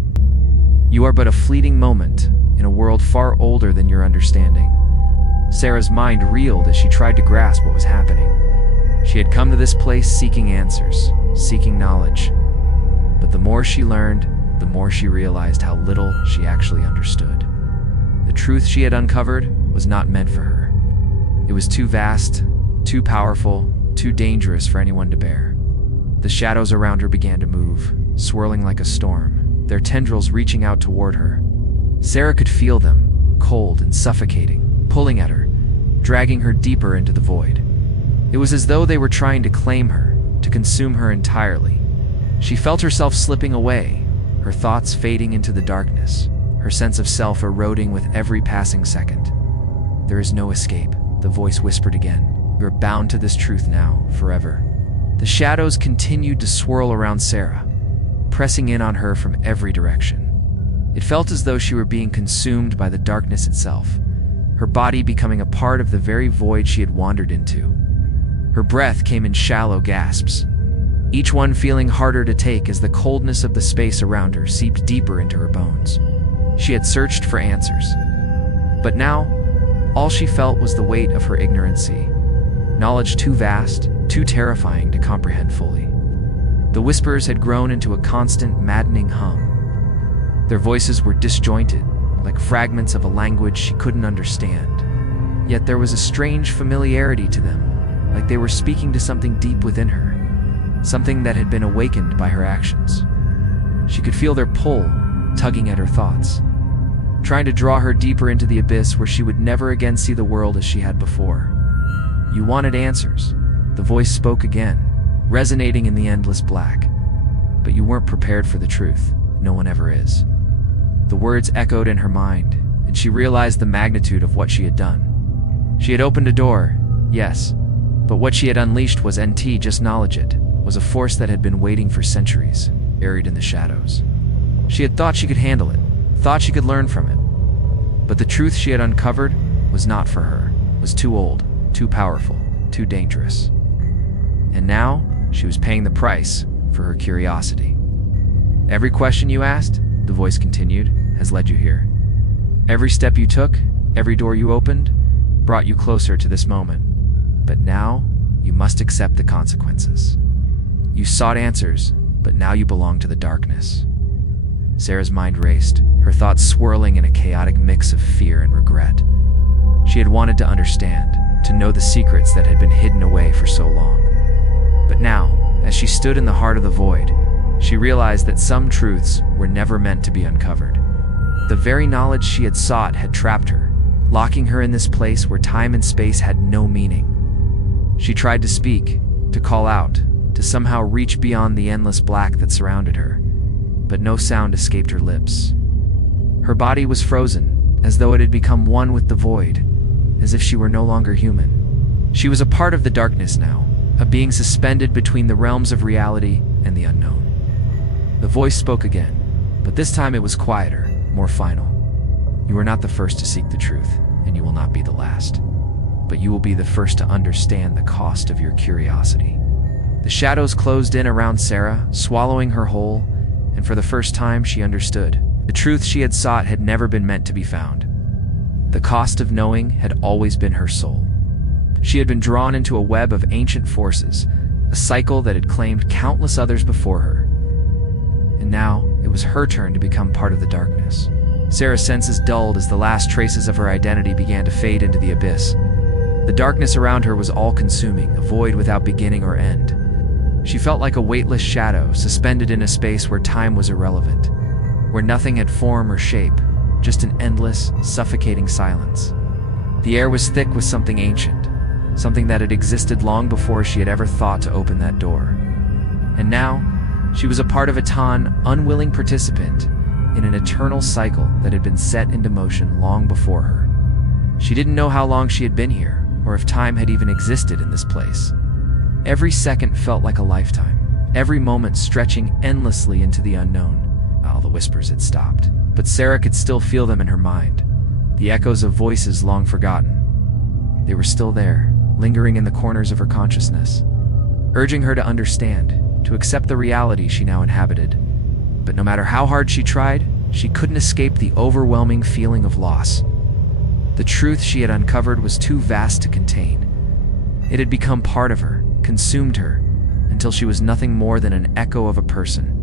You are but a fleeting moment in a world far older than your understanding. Sarah's mind reeled as she tried to grasp what was happening. She had come to this place seeking answers, seeking knowledge. But the more she learned, the more she realized how little she actually understood. The truth she had uncovered was not meant for her. It was too vast, too powerful, too dangerous for anyone to bear. The shadows around her began to move, swirling like a storm, their tendrils reaching out toward her. Sarah could feel them, cold and suffocating, pulling at her, dragging her deeper into the void. It was as though they were trying to claim her, to consume her entirely. She felt herself slipping away, her thoughts fading into the darkness, her sense of self eroding with every passing second. "There is no escape," the voice whispered again. "You are bound to this truth now, forever." The shadows continued to swirl around Sarah, pressing in on her from every direction. It felt as though she were being consumed by the darkness itself, her body becoming a part of the very void she had wandered into. Her breath came in shallow gasps, each one feeling harder to take as the coldness of the space around her seeped deeper into her bones. She had searched for answers, but now, all she felt was the weight of her ignorancy, knowledge too vast, too terrifying to comprehend fully. The whispers had grown into a constant, maddening hum. Their voices were disjointed, like fragments of a language she couldn't understand. Yet there was a strange familiarity to them, like they were speaking to something deep within her, something that had been awakened by her actions. She could feel their pull, tugging at her thoughts, trying to draw her deeper into the abyss where she would never again see the world as she had before. "You wanted answers," the voice spoke again, resonating in the endless black. "But you weren't prepared for the truth. No one ever is." The words echoed in her mind, and she realized the magnitude of what she had done. She had opened a door, yes, but what she had unleashed was just knowledge. It was a force that had been waiting for centuries, buried in the shadows. She had thought she could handle it, thought she could learn from it. But the truth she had uncovered was not for her, was too old, too powerful, too dangerous. And now, she was paying the price for her curiosity. "Every question you asked," the voice continued, "has led you here. Every step you took, every door you opened, brought you closer to this moment. But now, you must accept the consequences. You sought answers, but now you belong to the darkness." Sarah's mind raced, her thoughts swirling in a chaotic mix of fear and regret. She had wanted to understand, to know the secrets that had been hidden away for so long. But now, as she stood in the heart of the void, she realized that some truths were never meant to be uncovered. The very knowledge she had sought had trapped her, locking her in this place where time and space had no meaning. She tried to speak, to call out, to somehow reach beyond the endless black that surrounded her, but no sound escaped her lips. Her body was frozen, as though it had become one with the void, as if she were no longer human. She was a part of the darkness now, a being suspended between the realms of reality and the unknown. The voice spoke again, but this time it was quieter, more final. "You are not the first to seek the truth, and you will not be the last. But you will be the first to understand the cost of your curiosity." The shadows closed in around Sarah, swallowing her whole, and for the first time she understood. The truth she had sought had never been meant to be found. The cost of knowing had always been her soul. She had been drawn into a web of ancient forces, a cycle that had claimed countless others before her. And now, it was her turn to become part of the darkness. Sarah's senses dulled as the last traces of her identity began to fade into the abyss. The darkness around her was all-consuming, a void without beginning or end. She felt like a weightless shadow, suspended in a space where time was irrelevant, where nothing had form or shape, just an endless, suffocating silence. The air was thick with something ancient, something that had existed long before she had ever thought to open that door. And now, she was a part of a unwilling participant in an eternal cycle that had been set into motion long before her. She didn't know how long she had been here, or if time had even existed in this place. Every second felt like a lifetime, every moment stretching endlessly into the unknown. All the whispers had stopped, but Sarah could still feel them in her mind, the echoes of voices long forgotten. They were still there, lingering in the corners of her consciousness, urging her to understand, to accept the reality she now inhabited. But no matter how hard she tried, she couldn't escape the overwhelming feeling of loss. The truth she had uncovered was too vast to contain. It had become part of her, consumed her, until she was nothing more than an echo of a person.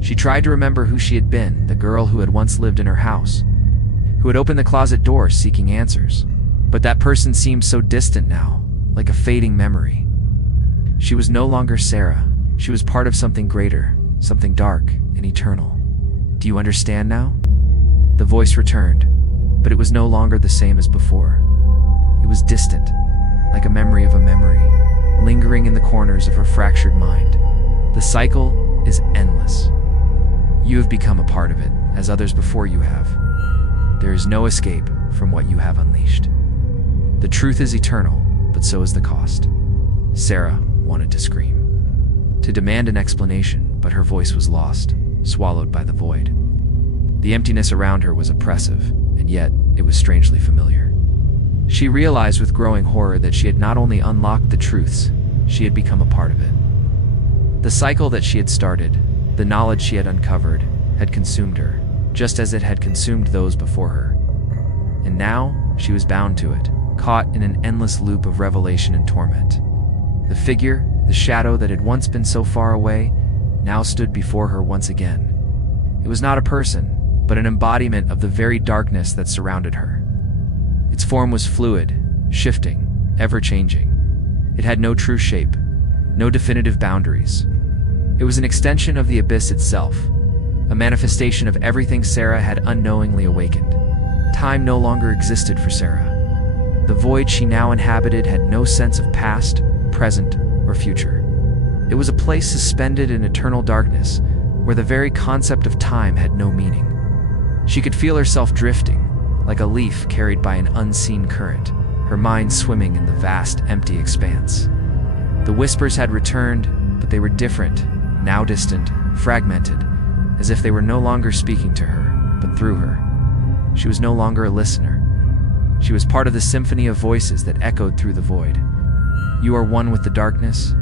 She tried to remember who she had been, the girl who had once lived in her house, who had opened the closet door seeking answers. But that person seemed so distant now, like a fading memory. She was no longer Sarah. She was part of something greater, something dark and eternal. "Do you understand now?" The voice returned, but it was no longer the same as before. It was distant, like a memory of a memory, lingering in the corners of her fractured mind. The cycle, is endless. You have become a part of it, as others before you have. There is no escape from what you have unleashed. The truth is eternal, but so is the cost. Sarah wanted to scream, to demand an explanation, but her voice was lost, swallowed by the void. The emptiness around her was oppressive, and yet it was strangely familiar. She realized with growing horror that she had not only unlocked the truths, she had become a part of it. The cycle that she had started, the knowledge she had uncovered, had consumed her, just as it had consumed those before her. And now, she was bound to it, caught in an endless loop of revelation and torment. The figure, the shadow that had once been so far away, now stood before her once again. It was not a person, but an embodiment of the very darkness that surrounded her. Its form was fluid, shifting, ever-changing. It had no true shape, no definitive boundaries. It was an extension of the abyss itself, a manifestation of everything Sarah had unknowingly awakened. Time no longer existed for Sarah. The void she now inhabited had no sense of past, present, or future. It was a place suspended in eternal darkness, where the very concept of time had no meaning. She could feel herself drifting, like a leaf carried by an unseen current, her mind swimming in the vast, empty expanse. The whispers had returned, but they were different, now distant, fragmented, as if they were no longer speaking to her, but through her. She was no longer a listener. She was part of the symphony of voices that echoed through the void. "You are one with the darkness,"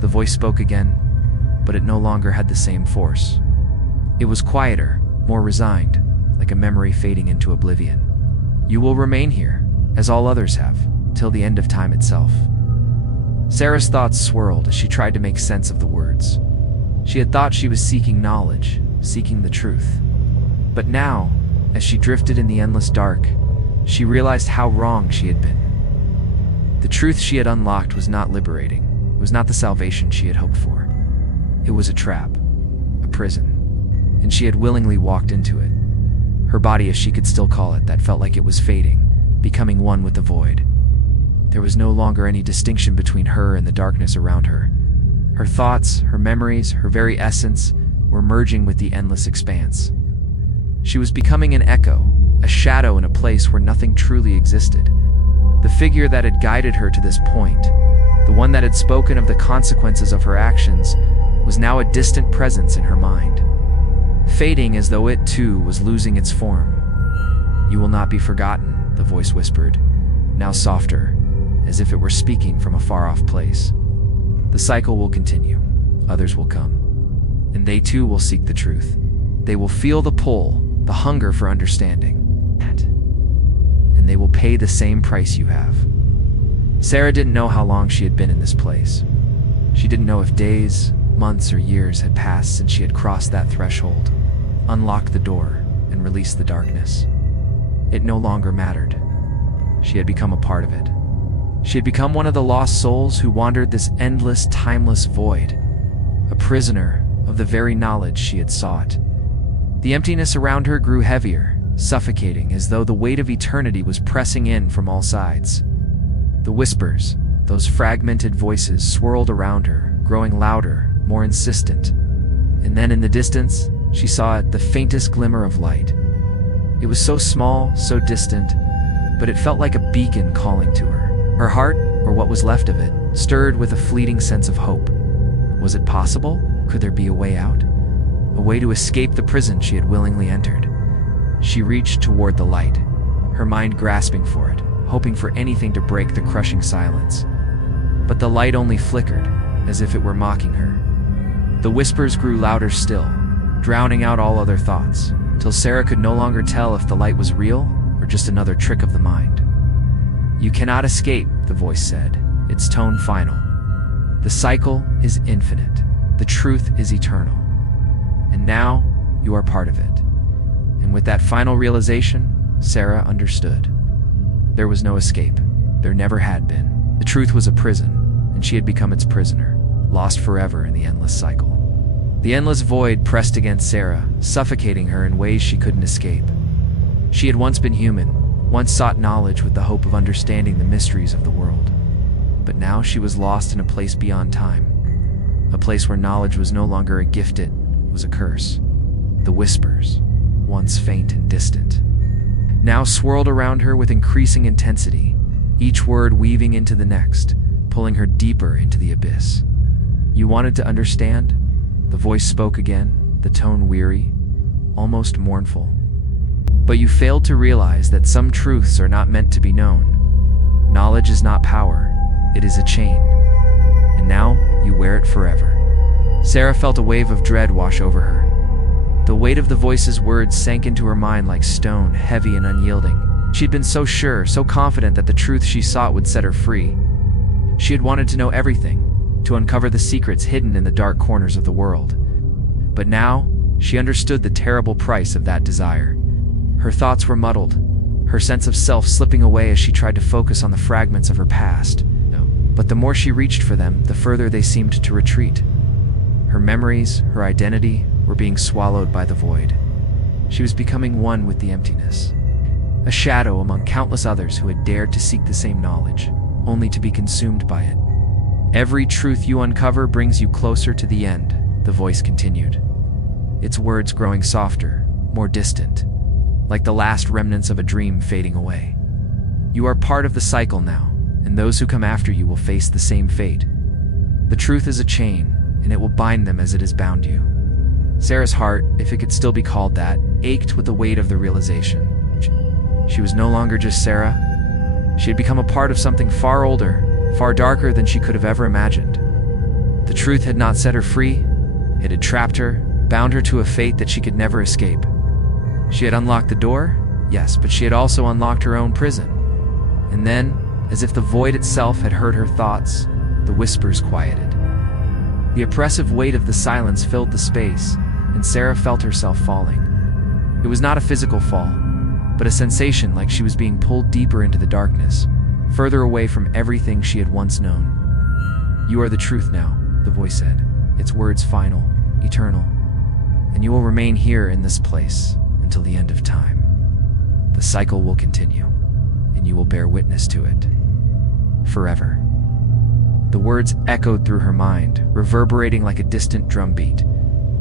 the voice spoke again, but it no longer had the same force. It was quieter, more resigned, like a memory fading into oblivion. "You will remain here, as all others have, till the end of time itself." Sarah's thoughts swirled as she tried to make sense of the words. She had thought she was seeking knowledge, seeking the truth. But now, as she drifted in the endless dark, she realized how wrong she had been. The truth she had unlocked was not liberating. It was not the salvation she had hoped for. It was a trap, a prison, and she had willingly walked into it. Her body, if she could still call it that, felt like it was fading, becoming one with the void. There was no longer any distinction between her and the darkness around her. Her thoughts, her memories, her very essence were merging with the endless expanse. She was becoming an echo, a shadow in a place where nothing truly existed. The figure that had guided her to this point, the one that had spoken of the consequences of her actions, was now a distant presence in her mind, fading as though it too was losing its form. "You will not be forgotten," the voice whispered, now softer, as if it were speaking from a far-off place. "The cycle will continue. Others will come, and they too will seek the truth. They will feel the pull, the hunger for understanding, and they will pay the same price you have." Sarah didn't know how long she had been in this place. She didn't know if days, months, or years had passed since she had crossed that threshold, unlocked the door, and released the darkness. It no longer mattered. She had become a part of it. She had become one of the lost souls who wandered this endless, timeless void, a prisoner of the very knowledge she had sought. The emptiness around her grew heavier, suffocating, as though the weight of eternity was pressing in from all sides. The whispers, those fragmented voices, swirled around her, growing louder, more insistent. And then in the distance, she saw the faintest glimmer of light. It was so small, so distant, but it felt like a beacon calling to her. Her heart, or what was left of it, stirred with a fleeting sense of hope. Was it possible? Could there be a way out? A way to escape the prison she had willingly entered? She reached toward the light, her mind grasping for it, hoping for anything to break the crushing silence. But the light only flickered, as if it were mocking her. The whispers grew louder still, drowning out all other thoughts, till Sarah could no longer tell if the light was real or just another trick of the mind. "You cannot escape," the voice said, its tone final. "The cycle is infinite. The truth is eternal. And now, you are part of it." And with that final realization, Sarah understood. There was no escape. There never had been. The truth was a prison, and she had become its prisoner, lost forever in the endless cycle. The endless void pressed against Sarah, suffocating her in ways she couldn't escape. She had once been human, once sought knowledge with the hope of understanding the mysteries of the world. But now she was lost in a place beyond time, a place where knowledge was no longer a gift, it was a curse. The whispers, once faint and distant, now swirled around her with increasing intensity, each word weaving into the next, pulling her deeper into the abyss. "You wanted to understand?" The voice spoke again, the tone weary, almost mournful. "But you failed to realize that some truths are not meant to be known. Knowledge is not power, it is a chain. And now you wear it forever." Sarah felt a wave of dread wash over her. The weight of the voice's words sank into her mind like stone, heavy and unyielding. She had been so sure, so confident that the truth she sought would set her free. She had wanted to know everything, to uncover the secrets hidden in the dark corners of the world. But now, she understood the terrible price of that desire. Her thoughts were muddled, her sense of self slipping away as she tried to focus on the fragments of her past. But the more she reached for them, the further they seemed to retreat. Her memories, her identity, were being swallowed by the void. She was becoming one with the emptiness, a shadow among countless others who had dared to seek the same knowledge, only to be consumed by it. "Every truth you uncover brings you closer to the end," the voice continued, its words growing softer, more distant, like the last remnants of a dream fading away. "You are part of the cycle now, and those who come after you will face the same fate. The truth is a chain, and it will bind them as it has bound you." Sarah's heart, if it could still be called that, ached with the weight of the realization. She was no longer just Sarah. She had become a part of something far older, far darker than she could have ever imagined. The truth had not set her free. It had trapped her, bound her to a fate that she could never escape. She had unlocked the door, yes, but she had also unlocked her own prison. And then, as if the void itself had heard her thoughts, the whispers quieted. The oppressive weight of the silence filled the space, and Sarah felt herself falling. It was not a physical fall, but a sensation like she was being pulled deeper into the darkness, further away from everything she had once known. "You are the truth now," the voice said, its words final, eternal. "And you will remain here in this place until the end of time. The cycle will continue, and you will bear witness to it. Forever." The words echoed through her mind, reverberating like a distant drumbeat,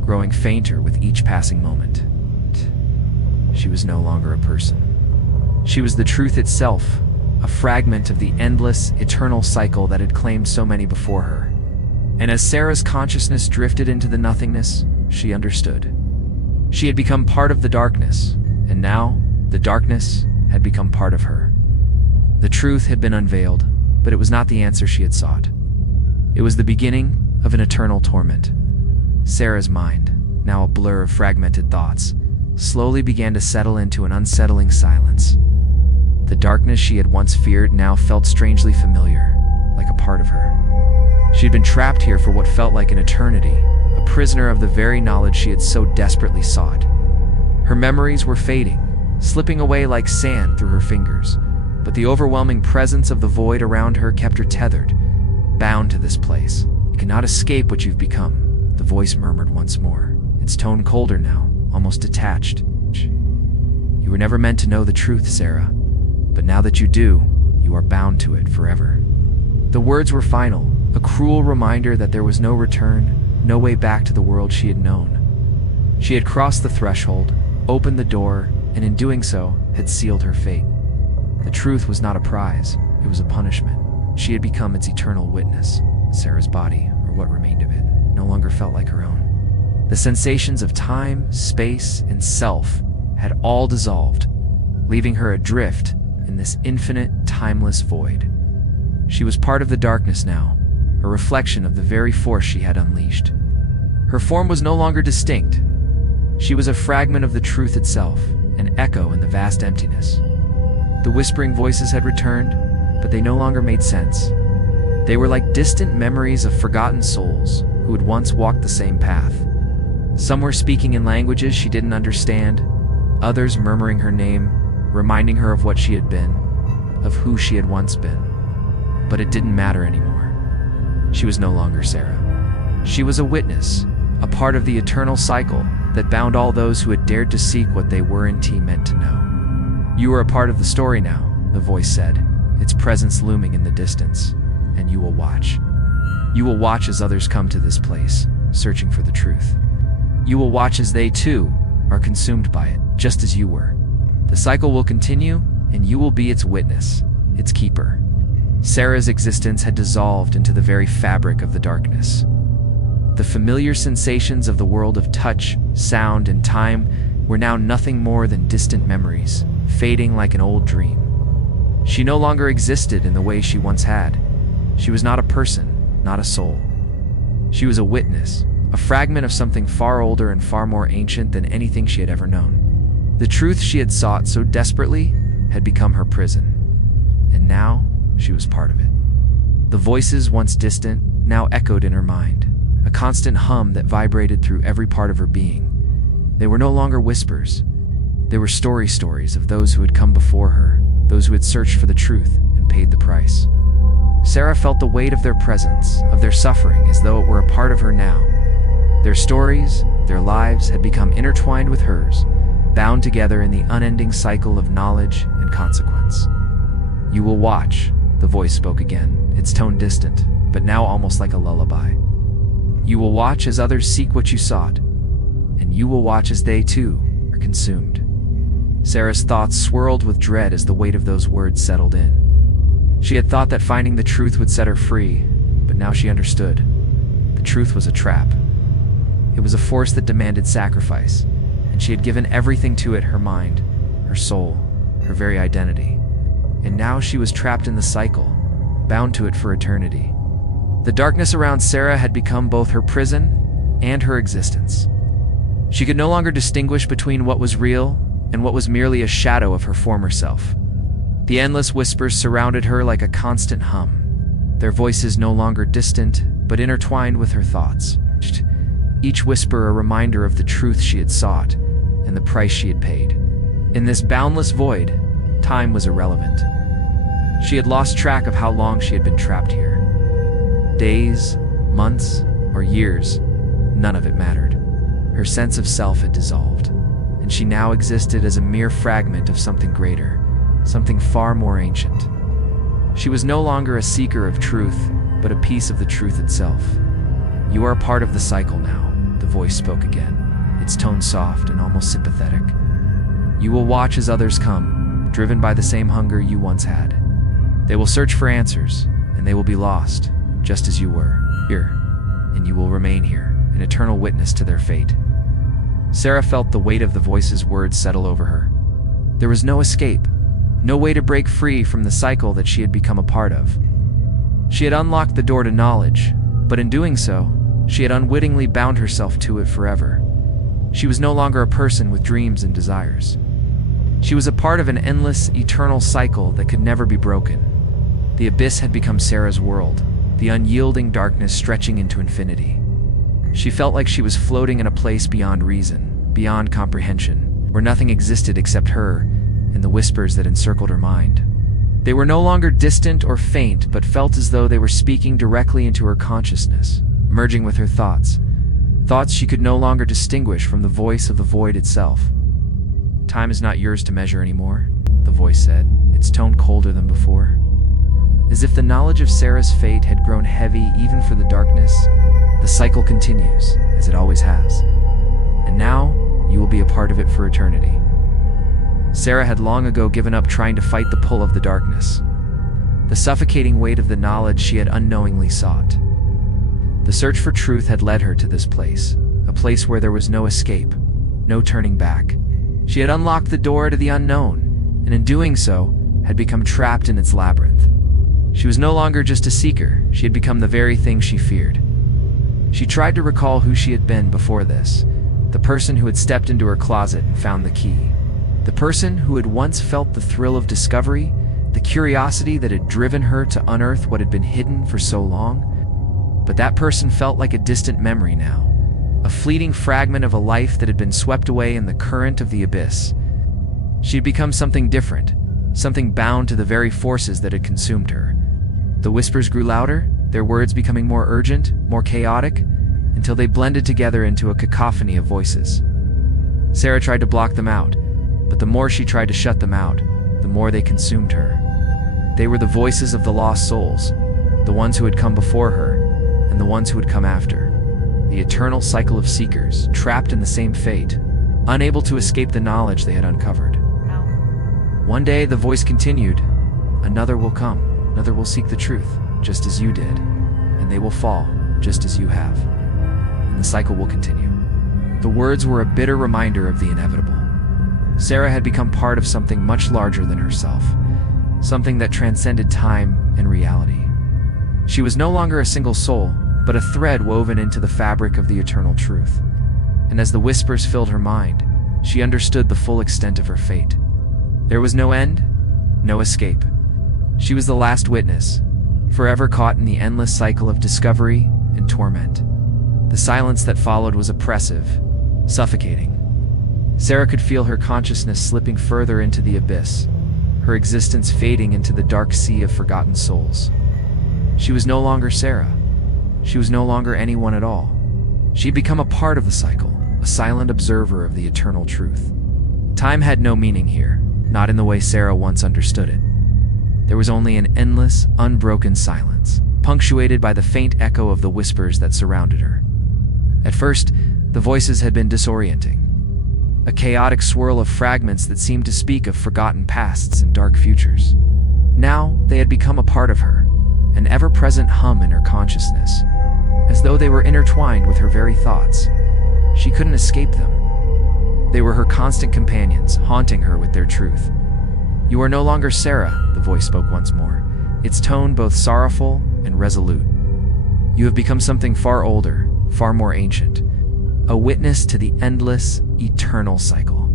growing fainter with each passing moment. She was no longer a person. She was the truth itself, a fragment of the endless, eternal cycle that had claimed so many before her. And as Sarah's consciousness drifted into the nothingness, she understood. She had become part of the darkness, and now, the darkness had become part of her. The truth had been unveiled, but it was not the answer she had sought. It was the beginning of an eternal torment. Sarah's mind, now a blur of fragmented thoughts, slowly began to settle into an unsettling silence. The darkness she had once feared now felt strangely familiar, like a part of her. She had been trapped here for what felt like an eternity, a prisoner of the very knowledge she had so desperately sought. Her memories were fading, slipping away like sand through her fingers, but the overwhelming presence of the void around her kept her tethered, bound to this place. "You cannot escape what you've become," the voice murmured once more, its tone colder now, almost detached. "You were never meant to know the truth, Sarah, but now that you do, you are bound to it forever." The words were final, a cruel reminder that there was no return, no way back to the world she had known. She had crossed the threshold, opened the door, and in doing so, had sealed her fate. The truth was not a prize, it was a punishment. She had become its eternal witness. Sarah's body, or what remained of it, no longer felt like her own. The sensations of time, space, and self had all dissolved, leaving her adrift in this infinite, timeless void. She was part of the darkness now, a reflection of the very force she had unleashed. Her form was no longer distinct. She was a fragment of the truth itself, an echo in the vast emptiness. The whispering voices had returned, but they no longer made sense. They were like distant memories of forgotten souls who had once walked the same path. Some were speaking in languages she didn't understand, others murmuring her name, reminding her of what she had been, of who she had once been. But it didn't matter anymore. She was no longer Sarah. She was a witness, a part of the eternal cycle that bound all those who had dared to seek what they weren't meant to know. "You are a part of the story now," the voice said, its presence looming in the distance, "and you will watch." You will watch as others come to this place, searching for the truth. You will watch as they, too, are consumed by it, just as you were. The cycle will continue, and you will be its witness, its keeper. Sarah's existence had dissolved into the very fabric of the darkness. The familiar sensations of the world of touch, sound, and time were now nothing more than distant memories, fading like an old dream. She no longer existed in the way she once had. She was not a person, not a soul. She was a witness, a fragment of something far older and far more ancient than anything she had ever known. The truth she had sought so desperately had become her prison, and now she was part of it. The voices, once distant, now echoed in her mind, a constant hum that vibrated through every part of her being. They were no longer whispers. They were stories of those who had come before her, those who had searched for the truth and paid the price. Sarah felt the weight of their presence, of their suffering, as though it were a part of her now. Their stories, their lives had become intertwined with hers, bound together in the unending cycle of knowledge and consequence. You will watch, the voice spoke again, its tone distant, but now almost like a lullaby. You will watch as others seek what you sought, and you will watch as they, too, are consumed. Sarah's thoughts swirled with dread as the weight of those words settled in. She had thought that finding the truth would set her free, but now she understood. The truth was a trap. It was a force that demanded sacrifice, and she had given everything to it, her mind, her soul, her very identity. And now she was trapped in the cycle, bound to it for eternity. The darkness around Sarah had become both her prison and her existence. She could no longer distinguish between what was real and what was merely a shadow of her former self. The endless whispers surrounded her like a constant hum, their voices no longer distant, but intertwined with her thoughts. Each whisper a reminder of the truth she had sought and the price she had paid. In this boundless void, time was irrelevant. She had lost track of how long she had been trapped here. Days, months, or years, none of it mattered. Her sense of self had dissolved, and she now existed as a mere fragment of something greater, something far more ancient. She was no longer a seeker of truth, but a piece of the truth itself. You are a part of the cycle now, the voice spoke again, its tone soft and almost sympathetic. You will watch as others come, driven by the same hunger you once had. They will search for answers, and they will be lost, just as you were, here, and you will remain here, an eternal witness to their fate. Sarah felt the weight of the voice's words settle over her. There was no escape, no way to break free from the cycle that she had become a part of. She had unlocked the door to knowledge, but in doing so, she had unwittingly bound herself to it forever. She was no longer a person with dreams and desires. She was a part of an endless, eternal cycle that could never be broken. The abyss had become Sarah's world, the unyielding darkness stretching into infinity. She felt like she was floating in a place beyond reason, beyond comprehension, where nothing existed except her and the whispers that encircled her mind. They were no longer distant or faint, but felt as though they were speaking directly into her consciousness, merging with her thoughts she could no longer distinguish from the voice of the void itself. Time is not yours to measure anymore, the voice said, its tone colder than before. As if the knowledge of Sarah's fate had grown heavy even for the darkness, the cycle continues, as it always has. And now, you will be a part of it for eternity. Sarah had long ago given up trying to fight the pull of the darkness, the suffocating weight of the knowledge she had unknowingly sought. The search for truth had led her to this place, a place where there was no escape, no turning back. She had unlocked the door to the unknown, and in doing so, had become trapped in its labyrinth. She was no longer just a seeker, she had become the very thing she feared. She tried to recall who she had been before this, the person who had stepped into her closet and found the key. The person who had once felt the thrill of discovery, the curiosity that had driven her to unearth what had been hidden for so long. But that person felt like a distant memory now, a fleeting fragment of a life that had been swept away in the current of the abyss. She had become something different, something bound to the very forces that had consumed her. The whispers grew louder, their words becoming more urgent, more chaotic, until they blended together into a cacophony of voices. Sarah tried to block them out, but the more she tried to shut them out, the more they consumed her. They were the voices of the lost souls, the ones who had come before her, and the ones who would come after. The eternal cycle of seekers, trapped in the same fate, unable to escape the knowledge they had uncovered. One day, the voice continued, "Another will come, another will seek the truth, just as you did, and they will fall, just as you have. And the cycle will continue." The words were a bitter reminder of the inevitable. Sarah had become part of something much larger than herself, something that transcended time and reality. She was no longer a single soul, but a thread woven into the fabric of the eternal truth. And as the whispers filled her mind, she understood the full extent of her fate. There was no end, no escape. She was the last witness, forever caught in the endless cycle of discovery and torment. The silence that followed was oppressive, suffocating. Sarah could feel her consciousness slipping further into the abyss, her existence fading into the dark sea of forgotten souls. She was no longer Sarah. She was no longer anyone at all. She had become a part of the cycle, a silent observer of the eternal truth. Time had no meaning here, not in the way Sarah once understood it. There was only an endless, unbroken silence, punctuated by the faint echo of the whispers that surrounded her. At first, the voices had been disorienting, a chaotic swirl of fragments that seemed to speak of forgotten pasts and dark futures. Now, they had become a part of her, an ever-present hum in her consciousness, as though they were intertwined with her very thoughts. She couldn't escape them. They were her constant companions, haunting her with their truth. "You are no longer Sarah," the voice spoke once more, its tone both sorrowful and resolute. "You have become something far older, far more ancient, a witness to the endless, eternal cycle.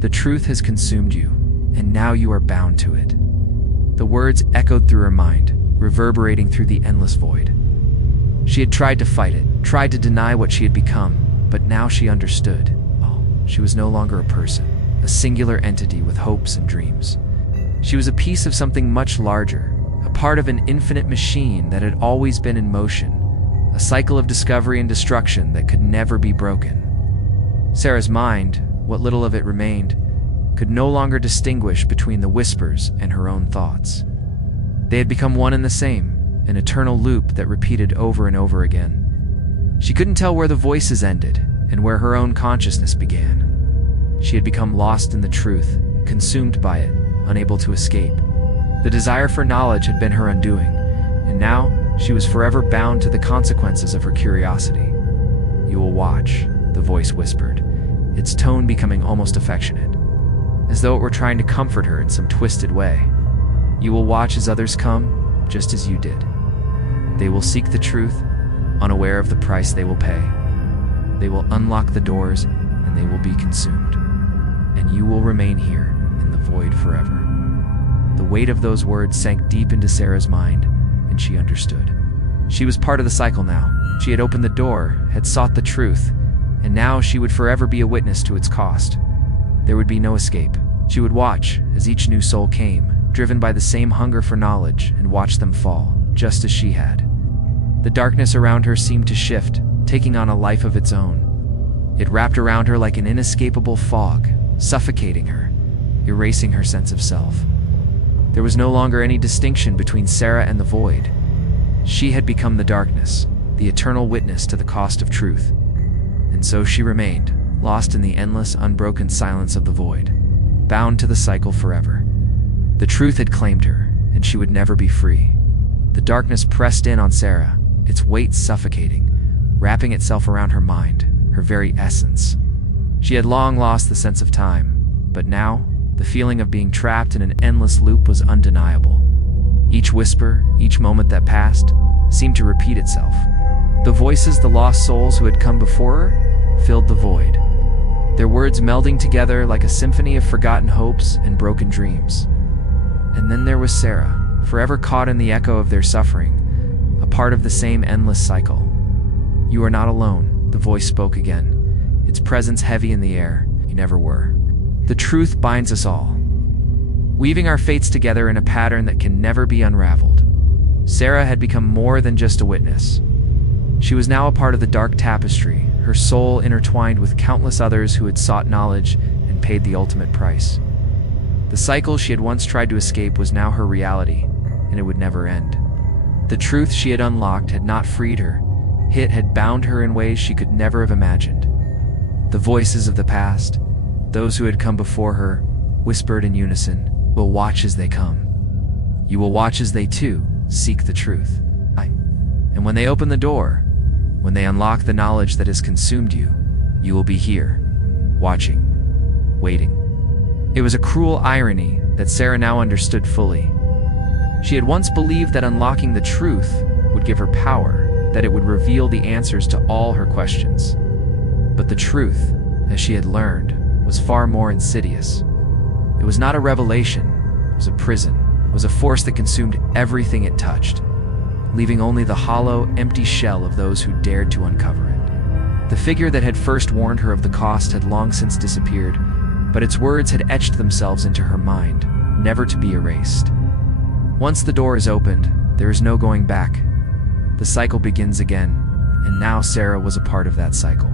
The truth has consumed you, and now you are bound to it." The words echoed through her mind, reverberating through the endless void. She had tried to fight it, tried to deny what she had become, but now she understood. Oh, she was no longer a person, a singular entity with hopes and dreams. She was a piece of something much larger, a part of an infinite machine that had always been in motion, a cycle of discovery and destruction that could never be broken. Sarah's mind, what little of it remained, could no longer distinguish between the whispers and her own thoughts. They had become one and the same, an eternal loop that repeated over and over again. She couldn't tell where the voices ended and where her own consciousness began. She had become lost in the truth, consumed by it, unable to escape. The desire for knowledge had been her undoing, and now she was forever bound to the consequences of her curiosity. "You will watch," the voice whispered, its tone becoming almost affectionate, as though it were trying to comfort her in some twisted way. "You will watch as others come, just as you did. They will seek the truth, unaware of the price they will pay. They will unlock the doors, and they will be consumed. And you will remain here, in the void forever." The weight of those words sank deep into Sarah's mind, and she understood. She was part of the cycle now. She had opened the door, had sought the truth, and now she would forever be a witness to its cost. There would be no escape. She would watch as each new soul came, driven by the same hunger for knowledge, and watch them fall, just as she had. The darkness around her seemed to shift, taking on a life of its own. It wrapped around her like an inescapable fog, suffocating her, erasing her sense of self. There was no longer any distinction between Sarah and the void. She had become the darkness, the eternal witness to the cost of truth. And so she remained, lost in the endless, unbroken silence of the void, bound to the cycle forever. The truth had claimed her, and she would never be free. The darkness pressed in on Sarah, its weight suffocating, wrapping itself around her mind, her very essence. She had long lost the sense of time, but now, the feeling of being trapped in an endless loop was undeniable. Each whisper, each moment that passed, seemed to repeat itself. The voices, the lost souls who had come before her, filled the void, their words melding together like a symphony of forgotten hopes and broken dreams. And then there was Sarah, forever caught in the echo of their suffering, a part of the same endless cycle. "You are not alone," the voice spoke again, its presence heavy in the air. "You never were. The truth binds us all, weaving our fates together in a pattern that can never be unraveled." Sarah had become more than just a witness. She was now a part of the dark tapestry, her soul intertwined with countless others who had sought knowledge and paid the ultimate price. The cycle she had once tried to escape was now her reality, and it would never end. The truth she had unlocked had not freed her. It had bound her in ways she could never have imagined. The voices of the past, those who had come before her, whispered in unison, "We'll watch as they come. You will watch as they too seek the truth." And when they open the door, when they unlock the knowledge that has consumed you, you will be here, watching, waiting. It was a cruel irony that Sarah now understood fully. She had once believed that unlocking the truth would give her power, that it would reveal the answers to all her questions. But the truth, as she had learned, was far more insidious. It was not a revelation, it was a prison. It was a force that consumed everything it touched, leaving only the hollow, empty shell of those who dared to uncover it. The figure that had first warned her of the cost had long since disappeared, but its words had etched themselves into her mind, never to be erased. Once the door is opened, there is no going back. The cycle begins again, and now Sarah was a part of that cycle.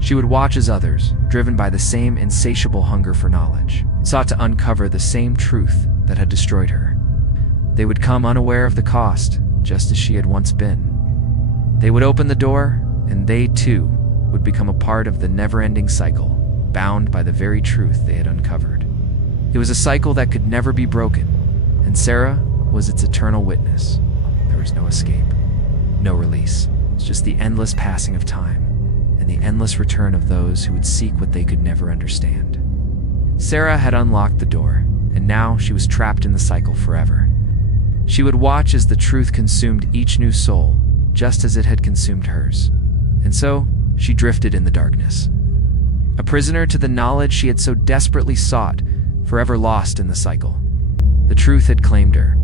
She would watch as others, driven by the same insatiable hunger for knowledge, sought to uncover the same truth that had destroyed her. They would come unaware of the cost, just as she had once been. They would open the door, and they too would become a part of the never-ending cycle, bound by the very truth they had uncovered. It was a cycle that could never be broken, and Sarah was its eternal witness. There was no escape, no release. It was just the endless passing of time, and the endless return of those who would seek what they could never understand. Sarah had unlocked the door, and now she was trapped in the cycle forever. She would watch as the truth consumed each new soul, just as it had consumed hers. And so, she drifted in the darkness. A prisoner to the knowledge she had so desperately sought, forever lost in the cycle. The truth had claimed her.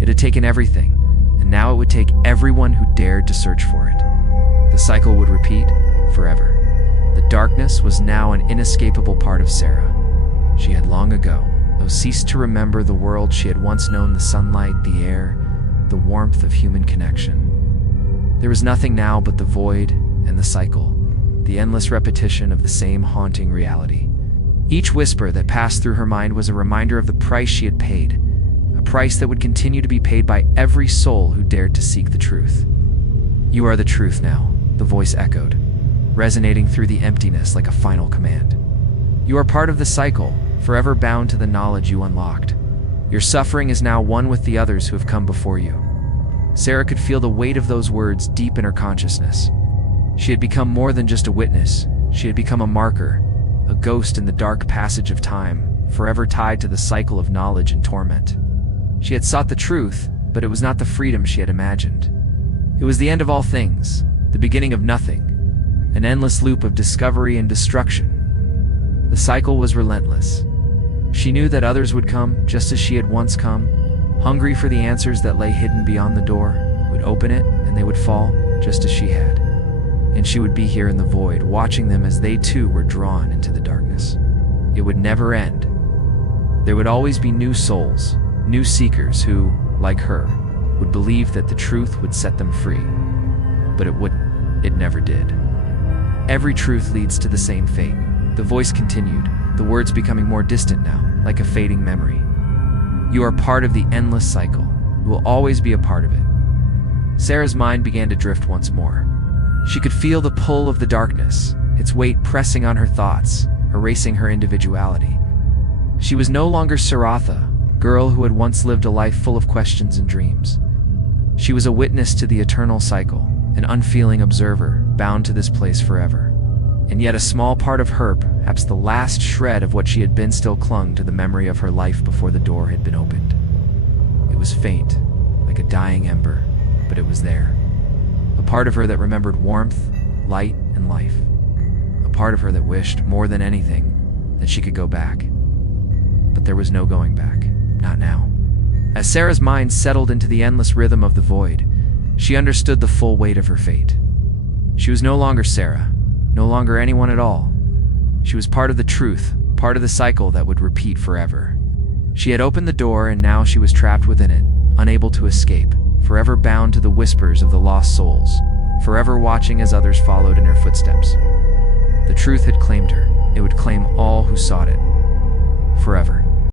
It had taken everything, and now it would take everyone who dared to search for it. The cycle would repeat forever. The darkness was now an inescapable part of Sarah. She had long ago, though, ceased to remember the world she had once known, the sunlight, the air, the warmth of human connection. There was nothing now but the void and the cycle, the endless repetition of the same haunting reality. Each whisper that passed through her mind was a reminder of the price she had paid, a price that would continue to be paid by every soul who dared to seek the truth. "You are the truth now," the voice echoed, resonating through the emptiness like a final command. "You are part of the cycle, forever bound to the knowledge you unlocked. Your suffering is now one with the others who have come before you." Sarah could feel the weight of those words deep in her consciousness. She had become more than just a witness. She had become a marker, a ghost in the dark passage of time, forever tied to the cycle of knowledge and torment. She had sought the truth, but it was not the freedom she had imagined. It was the end of all things, the beginning of nothing, an endless loop of discovery and destruction. The cycle was relentless. She knew that others would come, just as she had once come, hungry for the answers that lay hidden beyond the door, would open it, and they would fall, just as she had. And she would be here in the void, watching them as they too were drawn into the darkness. It would never end. There would always be new souls, new seekers who, like her, would believe that the truth would set them free. But it wouldn't. It never did. Every truth leads to the same fate. The voice continued, the words becoming more distant now, like a fading memory. "You are part of the endless cycle. You will always be a part of it." Sarah's mind began to drift once more. She could feel the pull of the darkness, its weight pressing on her thoughts, erasing her individuality. She was no longer Saratha, girl who had once lived a life full of questions and dreams. She was a witness to the eternal cycle, an unfeeling observer, bound to this place forever. And yet a small part of her, perhaps the last shred of what she had been, still clung to the memory of her life before the door had been opened. It was faint, like a dying ember, but it was there. A part of her that remembered warmth, light, and life. A part of her that wished, more than anything, that she could go back. But there was no going back, not now. As Sarah's mind settled into the endless rhythm of the void, she understood the full weight of her fate. She was no longer Sarah, no longer anyone at all. She was part of the truth, part of the cycle that would repeat forever. She had opened the door, and now she was trapped within it, unable to escape, forever bound to the whispers of the lost souls, forever watching as others followed in her footsteps. The truth had claimed her. It would claim all who sought it, forever.